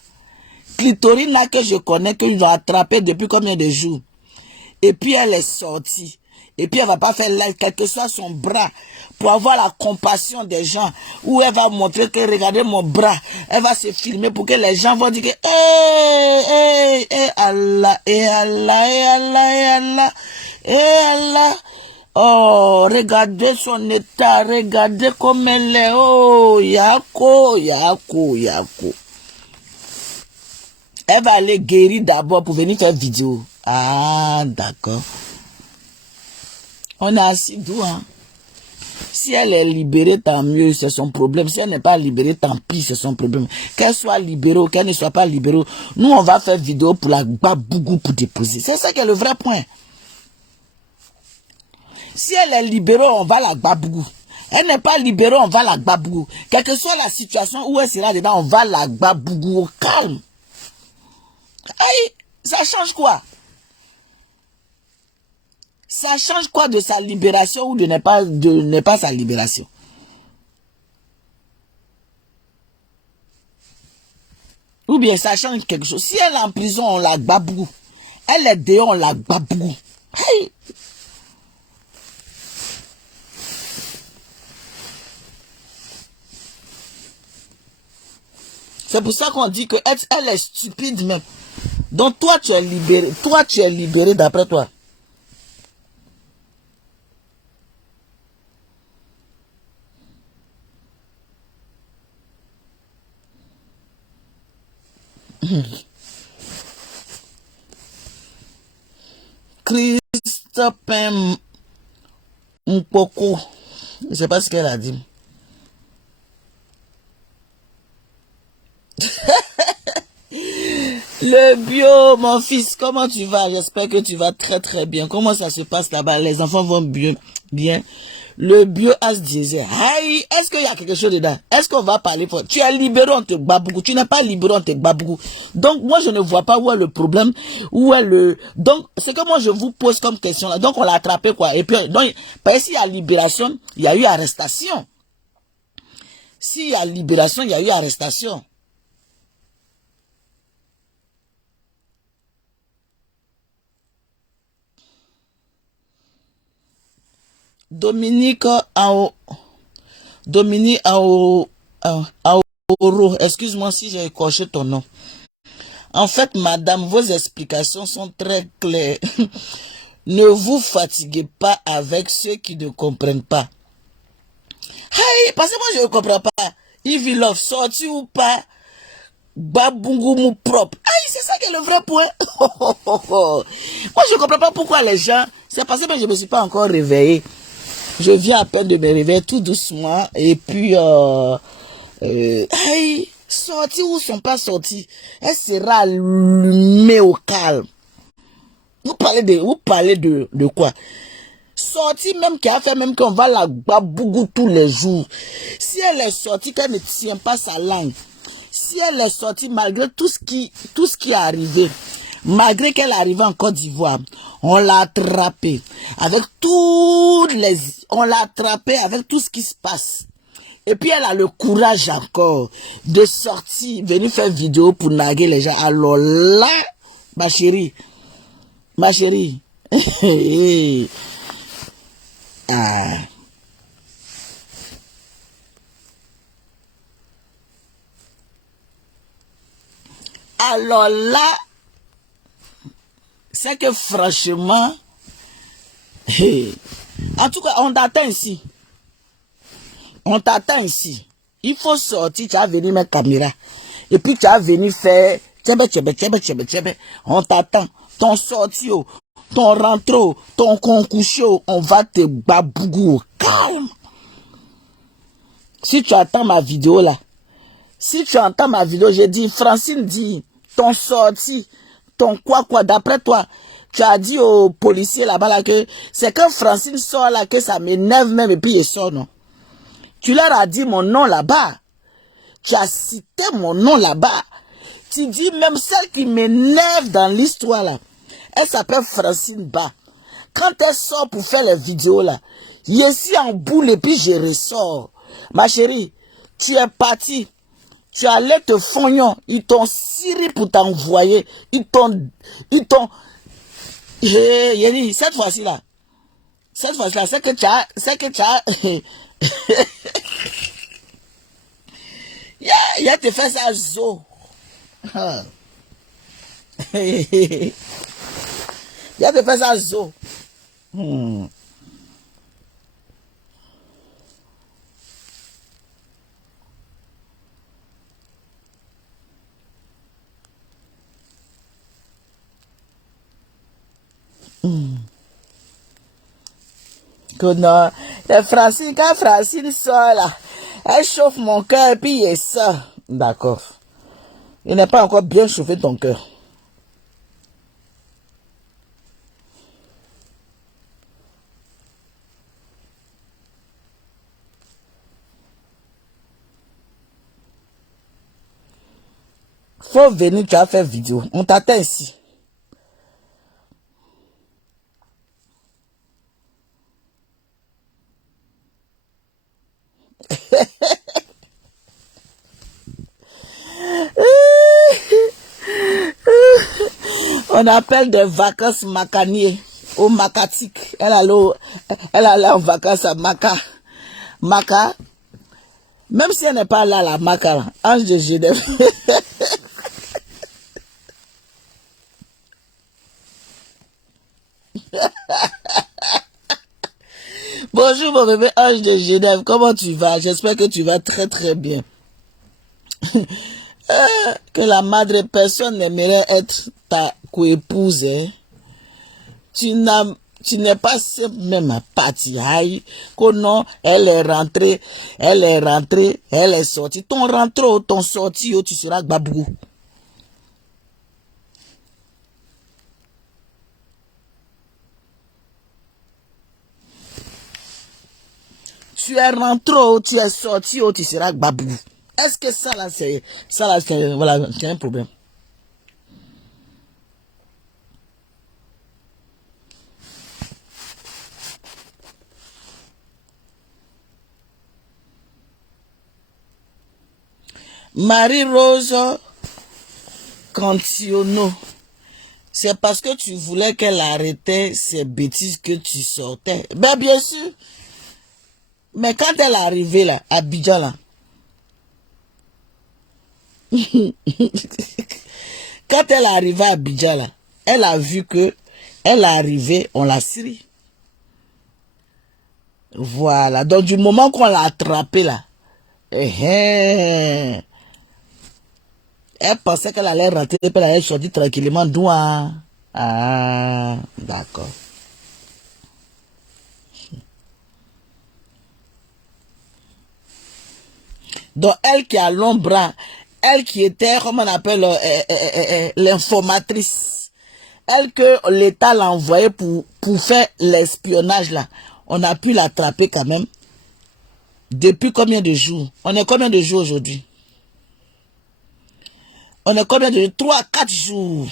Clitorina que je connais, qu'ils ont attrapé depuis combien de jours. Et puis elle est sortie. Et puis elle va pas faire live, quel que soit son bras, pour avoir la compassion des gens. Ou elle va montrer que regardez mon bras. Elle va se filmer pour que les gens vont dire que Allah, Allah. Oh, regardez son état, regardez comme elle est. Oh, Yako. Elle va aller guérir d'abord pour venir faire vidéo. Ah, d'accord. On est assis d'où, hein? Si elle est libérée, tant mieux, c'est son problème. Si elle n'est pas libérée, tant pis, c'est son problème. Qu'elle soit libérée ou qu'elle ne soit pas libérée, nous, on va faire vidéo pour la babougou pour déposer. C'est ça qui est le vrai point. Si elle est libérée, on va la babougou. Elle n'est pas libérée, on va la babougou. Quelle que soit la situation où elle sera dedans, on va la babougou au calme. Aïe, ça change quoi? Ça change quoi de sa libération ou de ne pas sa libération? Ou bien ça change quelque chose. Si elle est en prison, on la babou. Elle est dehors, on la babou. Hey! C'est pour ça qu'on dit que elle est stupide même. Donc toi tu es libéré. Toi tu es libéré d'après toi. Christophe Mpoko. Je ne sais pas ce qu'elle a dit. Le bio, mon fils, comment tu vas? J'espère que tu vas très très bien. Comment ça se passe là-bas? Les enfants vont bien. Le bio as diesel. Aïe, est-ce qu'il y a quelque chose dedans? Est-ce qu'on va parler pour... Tu es libéré, on te bat beaucoup. Tu n'es pas libéré, on te bat beaucoup. Donc, moi, je ne vois pas où est le problème. Où est le... Donc, c'est que moi, je vous pose comme question là. Donc, on l'a attrapé quoi. Et puis, donc, parce que s'il y a libération, il y a eu arrestation. S'il y a libération, il y a eu arrestation. Dominique Aoro, excuse-moi si j'ai écorché ton nom. En fait, madame, vos explications sont très claires. Ne vous fatiguez pas avec ceux qui ne comprennent pas. Hey, parce que moi je ne comprends pas. If you love sorti ou pas, babungu mou propre. Aïe, c'est ça qui est le vrai point. Moi je ne comprends pas pourquoi les gens... C'est parce que je ne me suis pas encore réveillé. Je viens à peine de me réveiller tout doucement. Et puis, aïe, Sortis ou sont pas sortis, elle sera allumée au calme. Vous parlez de quoi? Sortie même qui a fait même qu'on va la babougou tous les jours. Si elle est sortie, qu'elle ne tient pas sa langue. Si elle est sortie malgré tout ce qui est arrivé, malgré qu'elle est arrivée en Côte d'Ivoire, on l'a attrapée avec on l'a attrapée avec tout ce qui se passe. Et puis elle a le courage encore de sortir, venir faire vidéo pour naguer les gens. Alors là, ma chérie, ah. Alors là, c'est que franchement, en tout cas, on t'attend ici. On t'attend ici. Il faut sortir, tu vas venir mettre caméra. Et puis tu vas venir faire tchébé. On t'attend. Ton sorti, ton rentre, ton concours, on va te babougou. Calme. Si tu attends ma vidéo là, si tu entends ma vidéo, j'ai dit, Francine dit, ton sorti, ton quoi, d'après toi, tu as dit aux policiers là-bas là que c'est quand Francine sort là que ça m'énerve même et puis il sort, non? Tu leur as dit mon nom là-bas. Tu as cité mon nom là-bas. Tu dis même celle qui m'énerve dans l'histoire là. Elle s'appelle Francine Ba. Quand elle sort pour faire les vidéos là, je suis en boule et puis je ressors. Ma chérie, tu es partie. Tu allais te fognon. Ils t'ont ciré pour t'envoyer. Ils t'ont... Cette fois-ci là, c'est que tu as... Il a te fait ça zo. Il a te fait ça zo. Que non, quand Francine sort là, elle chauffe mon cœur et puis il est ça. D'accord. Il n'est pas encore bien chauffé ton cœur. Faut venir, tu as fait vidéo. On t'attend ici. On appelle des vacances macaniers au Macatique. Elle allait en vacances à Maca. Maca. Même si elle n'est pas là, la Maca, là, Ange de Genève. Bonjour mon bébé Ange de Genève, comment tu vas? J'espère que tu vas très très bien. Que la madre personne n'aimerait être ta coépouse. Hein? Tu n'es pas simple même à partir. Que non, elle est rentrée, elle est sortie. Ton rentré ou ton sorti, tu seras babou. Tu es rentré ou tu es sorti ou tu seras babou. Est-ce que ça là, voilà, c'est un problème. Marie-Rose Cantiono, c'est parce que tu voulais qu'elle arrêtait ces bêtises que tu sortais. Ben bien sûr. Mais quand elle est arrivée là, à Abidjan là, quand elle est arrivée à Abidjan là, elle a vu que elle est arrivée, on l'a scellée. Voilà. Donc du moment qu'on l'a attrapée là, elle pensait qu'elle allait rentrer, puis elle allait sortir tranquillement d'où. Ah, d'accord. Donc elle qui a long bras, elle qui était, comment on appelle, l'informatrice. Elle que l'État l'a envoyée pour faire l'espionnage là. On a pu l'attraper quand même. Depuis combien de jours? On est combien de jours aujourd'hui? On est combien de jours? 3 à 4 jours.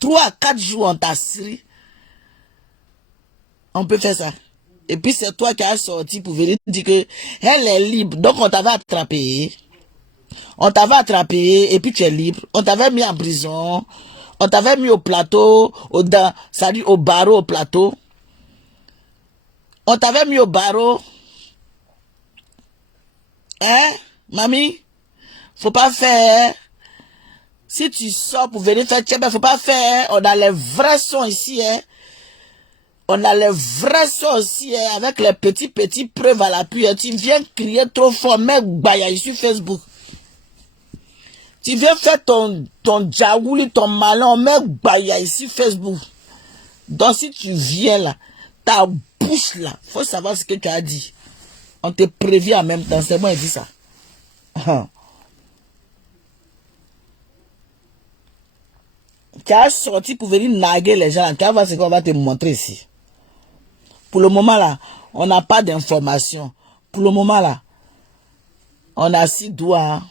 3 à 4 jours on t'a serré. On peut faire ça. Et puis c'est toi qui as sorti pour venir dire que elle est libre. Donc on t'avait attrapé. On t'avait attrapé et puis tu es libre. On t'avait mis en prison. On t'avait mis au plateau, ça dit au barreau, au plateau. On t'avait mis au barreau. Hein, mamie? Faut pas faire. Si tu sors pour venir faire tchèque, faut pas faire. On a les vrais sons ici, hein. On a les vrais sons ici, hein, avec les petits preuves à l'appui. Hein. Tu viens crier trop fort, mec, baya sur Facebook. Tu viens faire ton djaouli, ton malin, mec, baya ici Facebook. Donc si tu viens là, ta bouche là, faut savoir ce que tu as dit. On te prévient en même temps, c'est moi qui dis ça. Tu as sorti pour venir naguer les gens, tu vas voir ce qu'on va te montrer ici. Pour le moment là, on n'a pas d'informations. Pour le moment là, on a 6 doigts.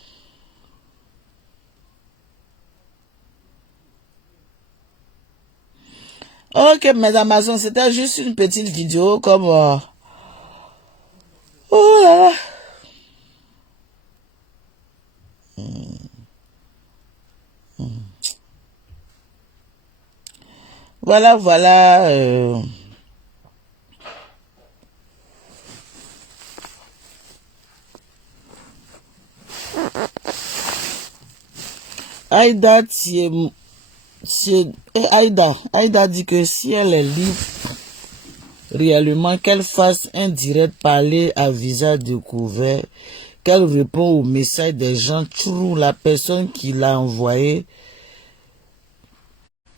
Ok, mes Amazones, c'était juste une petite vidéo comme... Oh là là. Voilà, voilà. Aïda, Aïda dit que si elle est libre, réellement, qu'elle fasse un direct parler à visage découvert, qu'elle répond au message des gens, true, la personne qui l'a envoyé,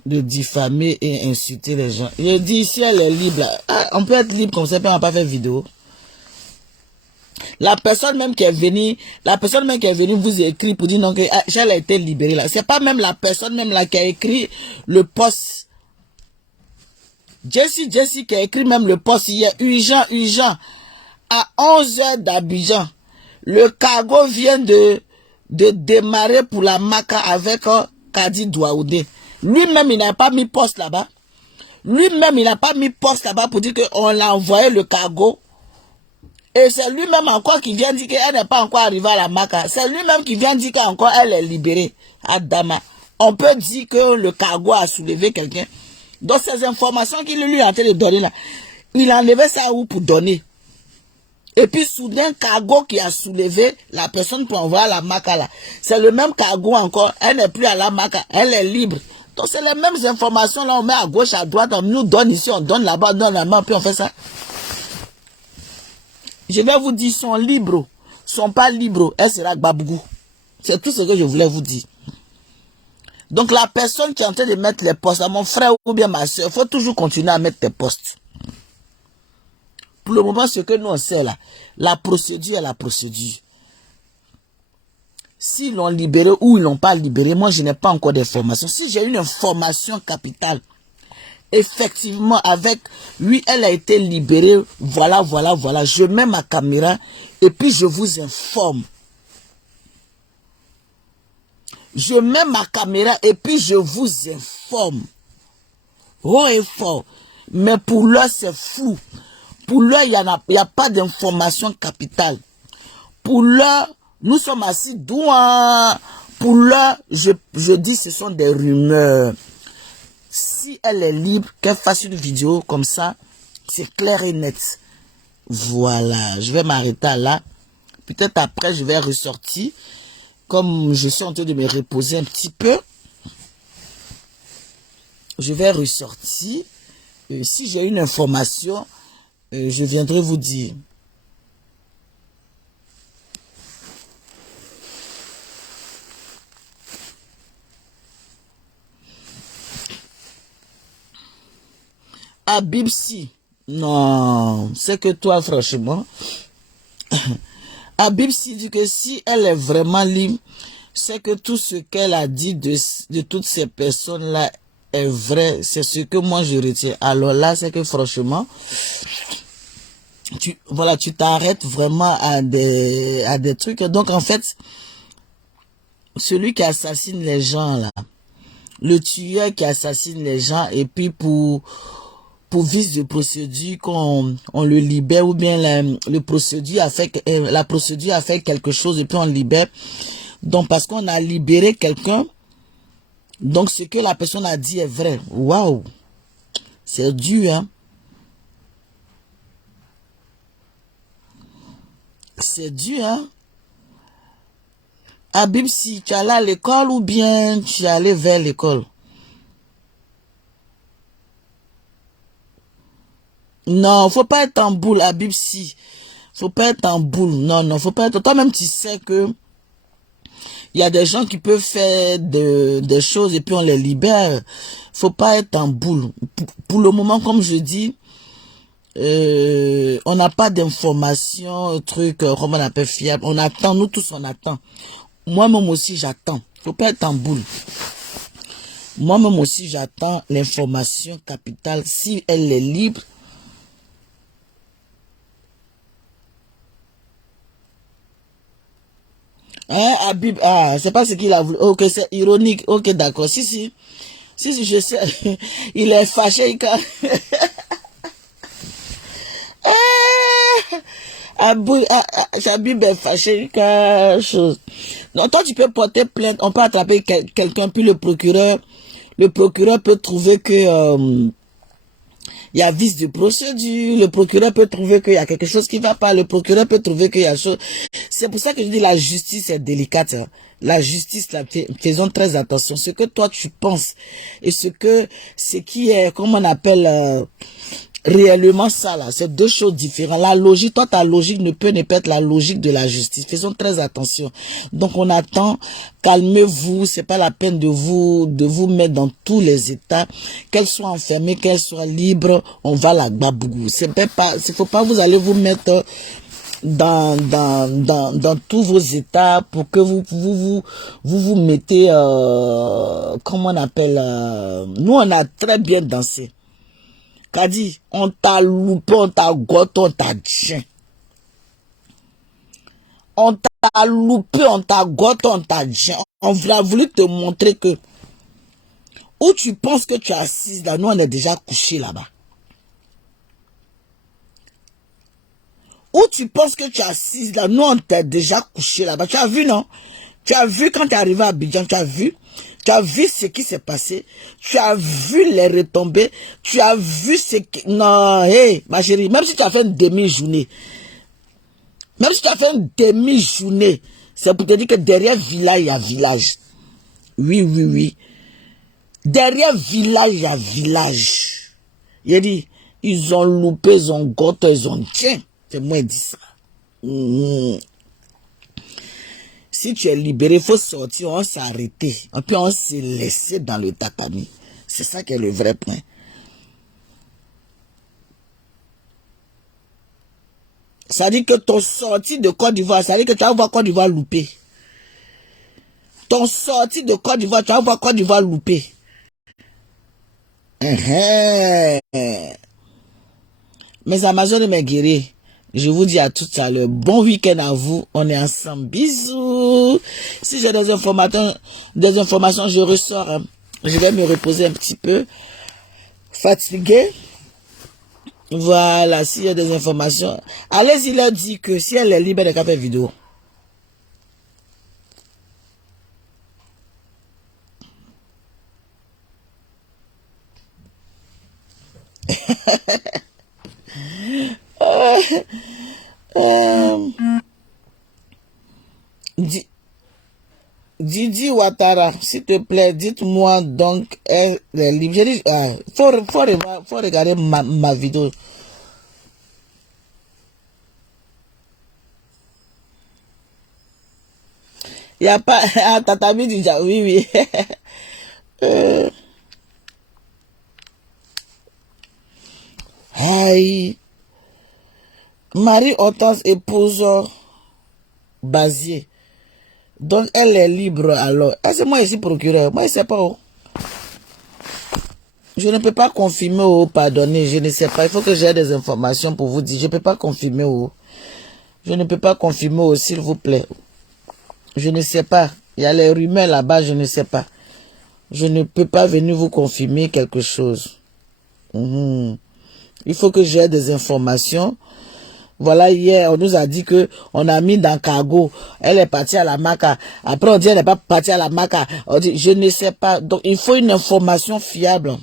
de diffamer et insulter les gens. Je dis, si elle est libre, on peut être libre comme ça, puis on va pas faire vidéo. La personne même qui est venue vous écrit pour dire non que elle a été libérée là. C'est pas même la personne même là qui a écrit le post. Jessie qui a écrit même le post hier, urgent, à 11h d'Abidjan. Le cargo vient de démarrer pour la Maca avec Kadi Douaoudé. Lui-même, il n'a pas mis poste là-bas. Lui-même, il n'a pas mis poste là-bas pour dire qu'on l'a envoyé le cargo. Et c'est lui-même encore qui vient dire qu'elle n'est pas encore arrivée à la Maca. C'est lui-même qui vient dire qu'encore elle est libérée à Dama. On peut dire que le cargo a soulevé quelqu'un. Donc ces informations qu'il lui est en train de donner là, il a enlevé ça où pour donner. Et puis soudain, cargo qui a soulevé la personne pour envoyer à la Maca là. C'est le même cargo encore. Elle n'est plus à la Maca. Elle est libre. Donc c'est les mêmes informations là. On met à gauche, à droite. On nous donne ici, on donne là-bas, on donne là-bas. Puis on fait ça. Je vais vous dire, sont libres. Sont pas libres. Elle sera Gbabougou. C'est tout ce que je voulais vous dire. Donc la personne qui est en train de mettre les postes à mon frère ou bien ma soeur, il faut toujours continuer à mettre tes postes. Pour le moment, ce que nous on sait là, la procédure est la procédure. S'ils l'ont libéré ou ils l'ont pas libéré, moi je n'ai pas encore d'informations. Si j'ai une information capitale, effectivement avec lui, elle a été libérée, voilà, je mets ma caméra et puis je vous informe. Je mets ma caméra et puis je vous informe. Haut et fort. Mais pour l'heure, c'est fou. Pour l'heure, il n'y a pas d'information capitale. Pour l'heure, nous sommes assis douin. Pour l'heure, je dis ce sont des rumeurs. Si elle est libre, qu'elle fasse une vidéo comme ça, c'est clair et net. Voilà, je vais m'arrêter là. Peut-être après, je vais ressortir. Comme je suis en train de me reposer un petit peu, je vais ressortir. Si j'ai une information, je viendrai vous dire. Habib si. Non, c'est que toi, franchement. Habib si dit que si elle est vraiment libre, c'est que tout ce qu'elle a dit de toutes ces personnes-là est vrai. C'est ce que moi je retiens. Alors là, c'est que franchement, tu t'arrêtes vraiment à des trucs. Donc en fait, celui qui assassine les gens là, le tueur qui assassine les gens et puis pour vice de procédure qu'on le libère, ou bien la procédure a fait quelque chose et puis on libère. Donc parce qu'on a libéré quelqu'un, donc ce que la personne a dit est vrai. Waouh, c'est dur, hein. C'est dur, hein. Habib, si tu es allé à l'école ou bien tu es allé vers l'école? Non, faut pas être en boule, Habib, si. Faut pas être en boule. Non, non, faut pas être. Toi-même, tu sais que il y a des gens qui peuvent faire des choses et puis on les libère. Faut pas être en boule. Pour le moment, comme je dis, on n'a pas d'informations, truc, comment on appelle, fiable. On attend, nous tous on attend. Moi-même aussi j'attends. Faut pas être en boule. Moi-même aussi j'attends l'information capitale. Si elle est libre, hein, Habib, ah, c'est pas ce qu'il a voulu. Ok, c'est ironique. Ok, d'accord. Si, je sais. Il est fâché quand... Habib est fâché quelque chose. Donc toi tu peux porter plainte, on peut attraper quelqu'un, puis le procureur peut trouver que il y a vice de procédure, le procureur peut trouver qu'il y a quelque chose qui va pas, le procureur peut trouver qu'il y a chose. C'est pour ça que je dis la justice est délicate. Hein. La justice, là, faisons très attention. Ce que toi tu penses et ce qui est, comment on appelle, réellement ça là, c'est deux choses différentes. La logique, toi ta logique ne peut pas être la logique de la justice. Faisons très attention. Donc on attend, calmez-vous, c'est pas la peine de vous mettre dans tous les états, qu'elle soit enfermée, qu'elle soit libre, on va la babougou. Faut pas vous allez vous mettre dans tous vos états pour que vous mettez comment on appelle nous on a très bien dansé. Kadi, on t'a loupé, on t'a gâté, on t'a tchien. On t'a loupé, on t'a gâté, on t'a tchien. On a voulu te montrer que où tu penses que tu es assise là, nous on est déjà couché là-bas. Où tu penses que tu es assise là, nous on t'est déjà couché là-bas. Tu as vu, non? Tu as vu quand tu es arrivé à Abidjan, tu as vu ce qui s'est passé, tu as vu les retombées, tu as vu ce qui... Non, hé, ma chérie, même si tu as fait une demi-journée, c'est pour te dire que derrière village, il y a village. Oui, oui, oui. Derrière village, il y a village. Il a dit, ils ont loupé, ils ont gâté, ils ont... Tiens, c'est moi qui dis ça. Si tu es libéré, il faut sortir, on s'est arrêté. Et puis on s'est laissé dans le tatami. C'est ça qui est le vrai point. Ça dit que ton sorti de Côte d'Ivoire, ça dit que tu vas voir Côte d'Ivoire loupé. Ton sorti de Côte d'Ivoire, tu vas voir Côte d'Ivoire loupé. Mes Amazones et mes guerriers, je vous dis à tout à l'heure, bon week-end à vous, on est ensemble, bisous. Si j'ai des informations, je ressors, hein. Je vais me reposer un petit peu, fatigué. Voilà, s'il y a des informations, allez-y leur dire que si elle est libre de faire vidéo. Didi Ouattara, s'il te plaît, dites-moi donc, elle est libre. J'ai dit, faut regarder ma vidéo. Il n'y a pas, ah, Tatami dit, oui, oui. Aïe. Marie-Hortense épouse Basier. Donc, elle est libre alors. C'est moi ici procureur. Moi, je ne sais pas. Oh. Je ne peux pas confirmer ou pardonner. Je ne sais pas. Il faut que j'ai des informations pour vous dire. Je ne peux pas confirmer ou. Je ne peux pas confirmer, s'il vous plaît. Je ne sais pas. Il y a les rumeurs là-bas, je ne sais pas. Je ne peux pas venir vous confirmer quelque chose. Il faut que j'ai des informations. Voilà, hier, on nous a dit que on a mis dans cargo. Elle est partie à la Maca. Après, on dit elle n'est pas partie à la Maca. On dit, je ne sais pas. Donc, il faut une information fiable.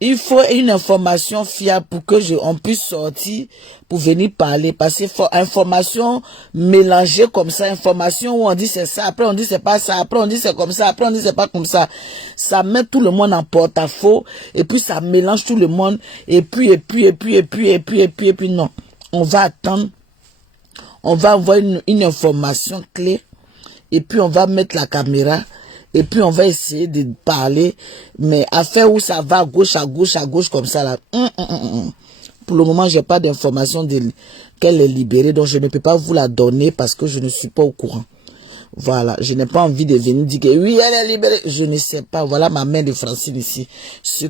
Il faut une information fiable pour que on puisse sortir pour venir parler. Parce qu'il faut information mélangée comme ça, information où on dit c'est ça, après on dit c'est pas ça, après on dit c'est comme ça, après on dit c'est pas comme ça. Ça met tout le monde en porte-à-faux et puis ça mélange tout le monde et puis non. On va attendre, on va avoir une information clé et puis on va mettre la caméra. Et puis on va essayer de parler, mais à faire où ça va à gauche, comme ça là. Pour le moment, j'ai pas d'information qu'elle est libérée, donc je ne peux pas vous la donner parce que je ne suis pas au courant. Voilà, je n'ai pas envie de venir dire que oui, elle est libérée. Je ne sais pas. Voilà ma main de Francine ici.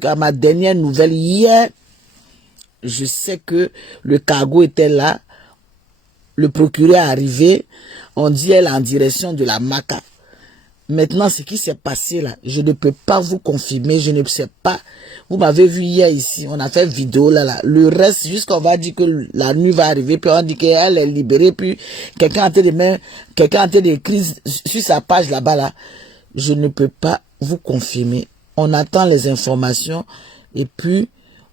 À ma dernière nouvelle hier, je sais que le cargo était là. Le procureur est arrivé. On dit elle est en direction de la Maca. Maintenant, ce qui s'est passé là, je ne peux pas vous confirmer, je ne sais pas. Vous m'avez vu hier ici, on a fait vidéo là. Le reste, jusqu'on va dire que la nuit va arriver, puis on dit qu'elle est libérée, puis quelqu'un a été d'écrire sur sa page là-bas là. Je ne peux pas vous confirmer. On attend les informations et puis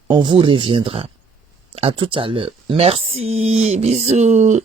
on vous reviendra. À tout à l'heure. Merci, bisous.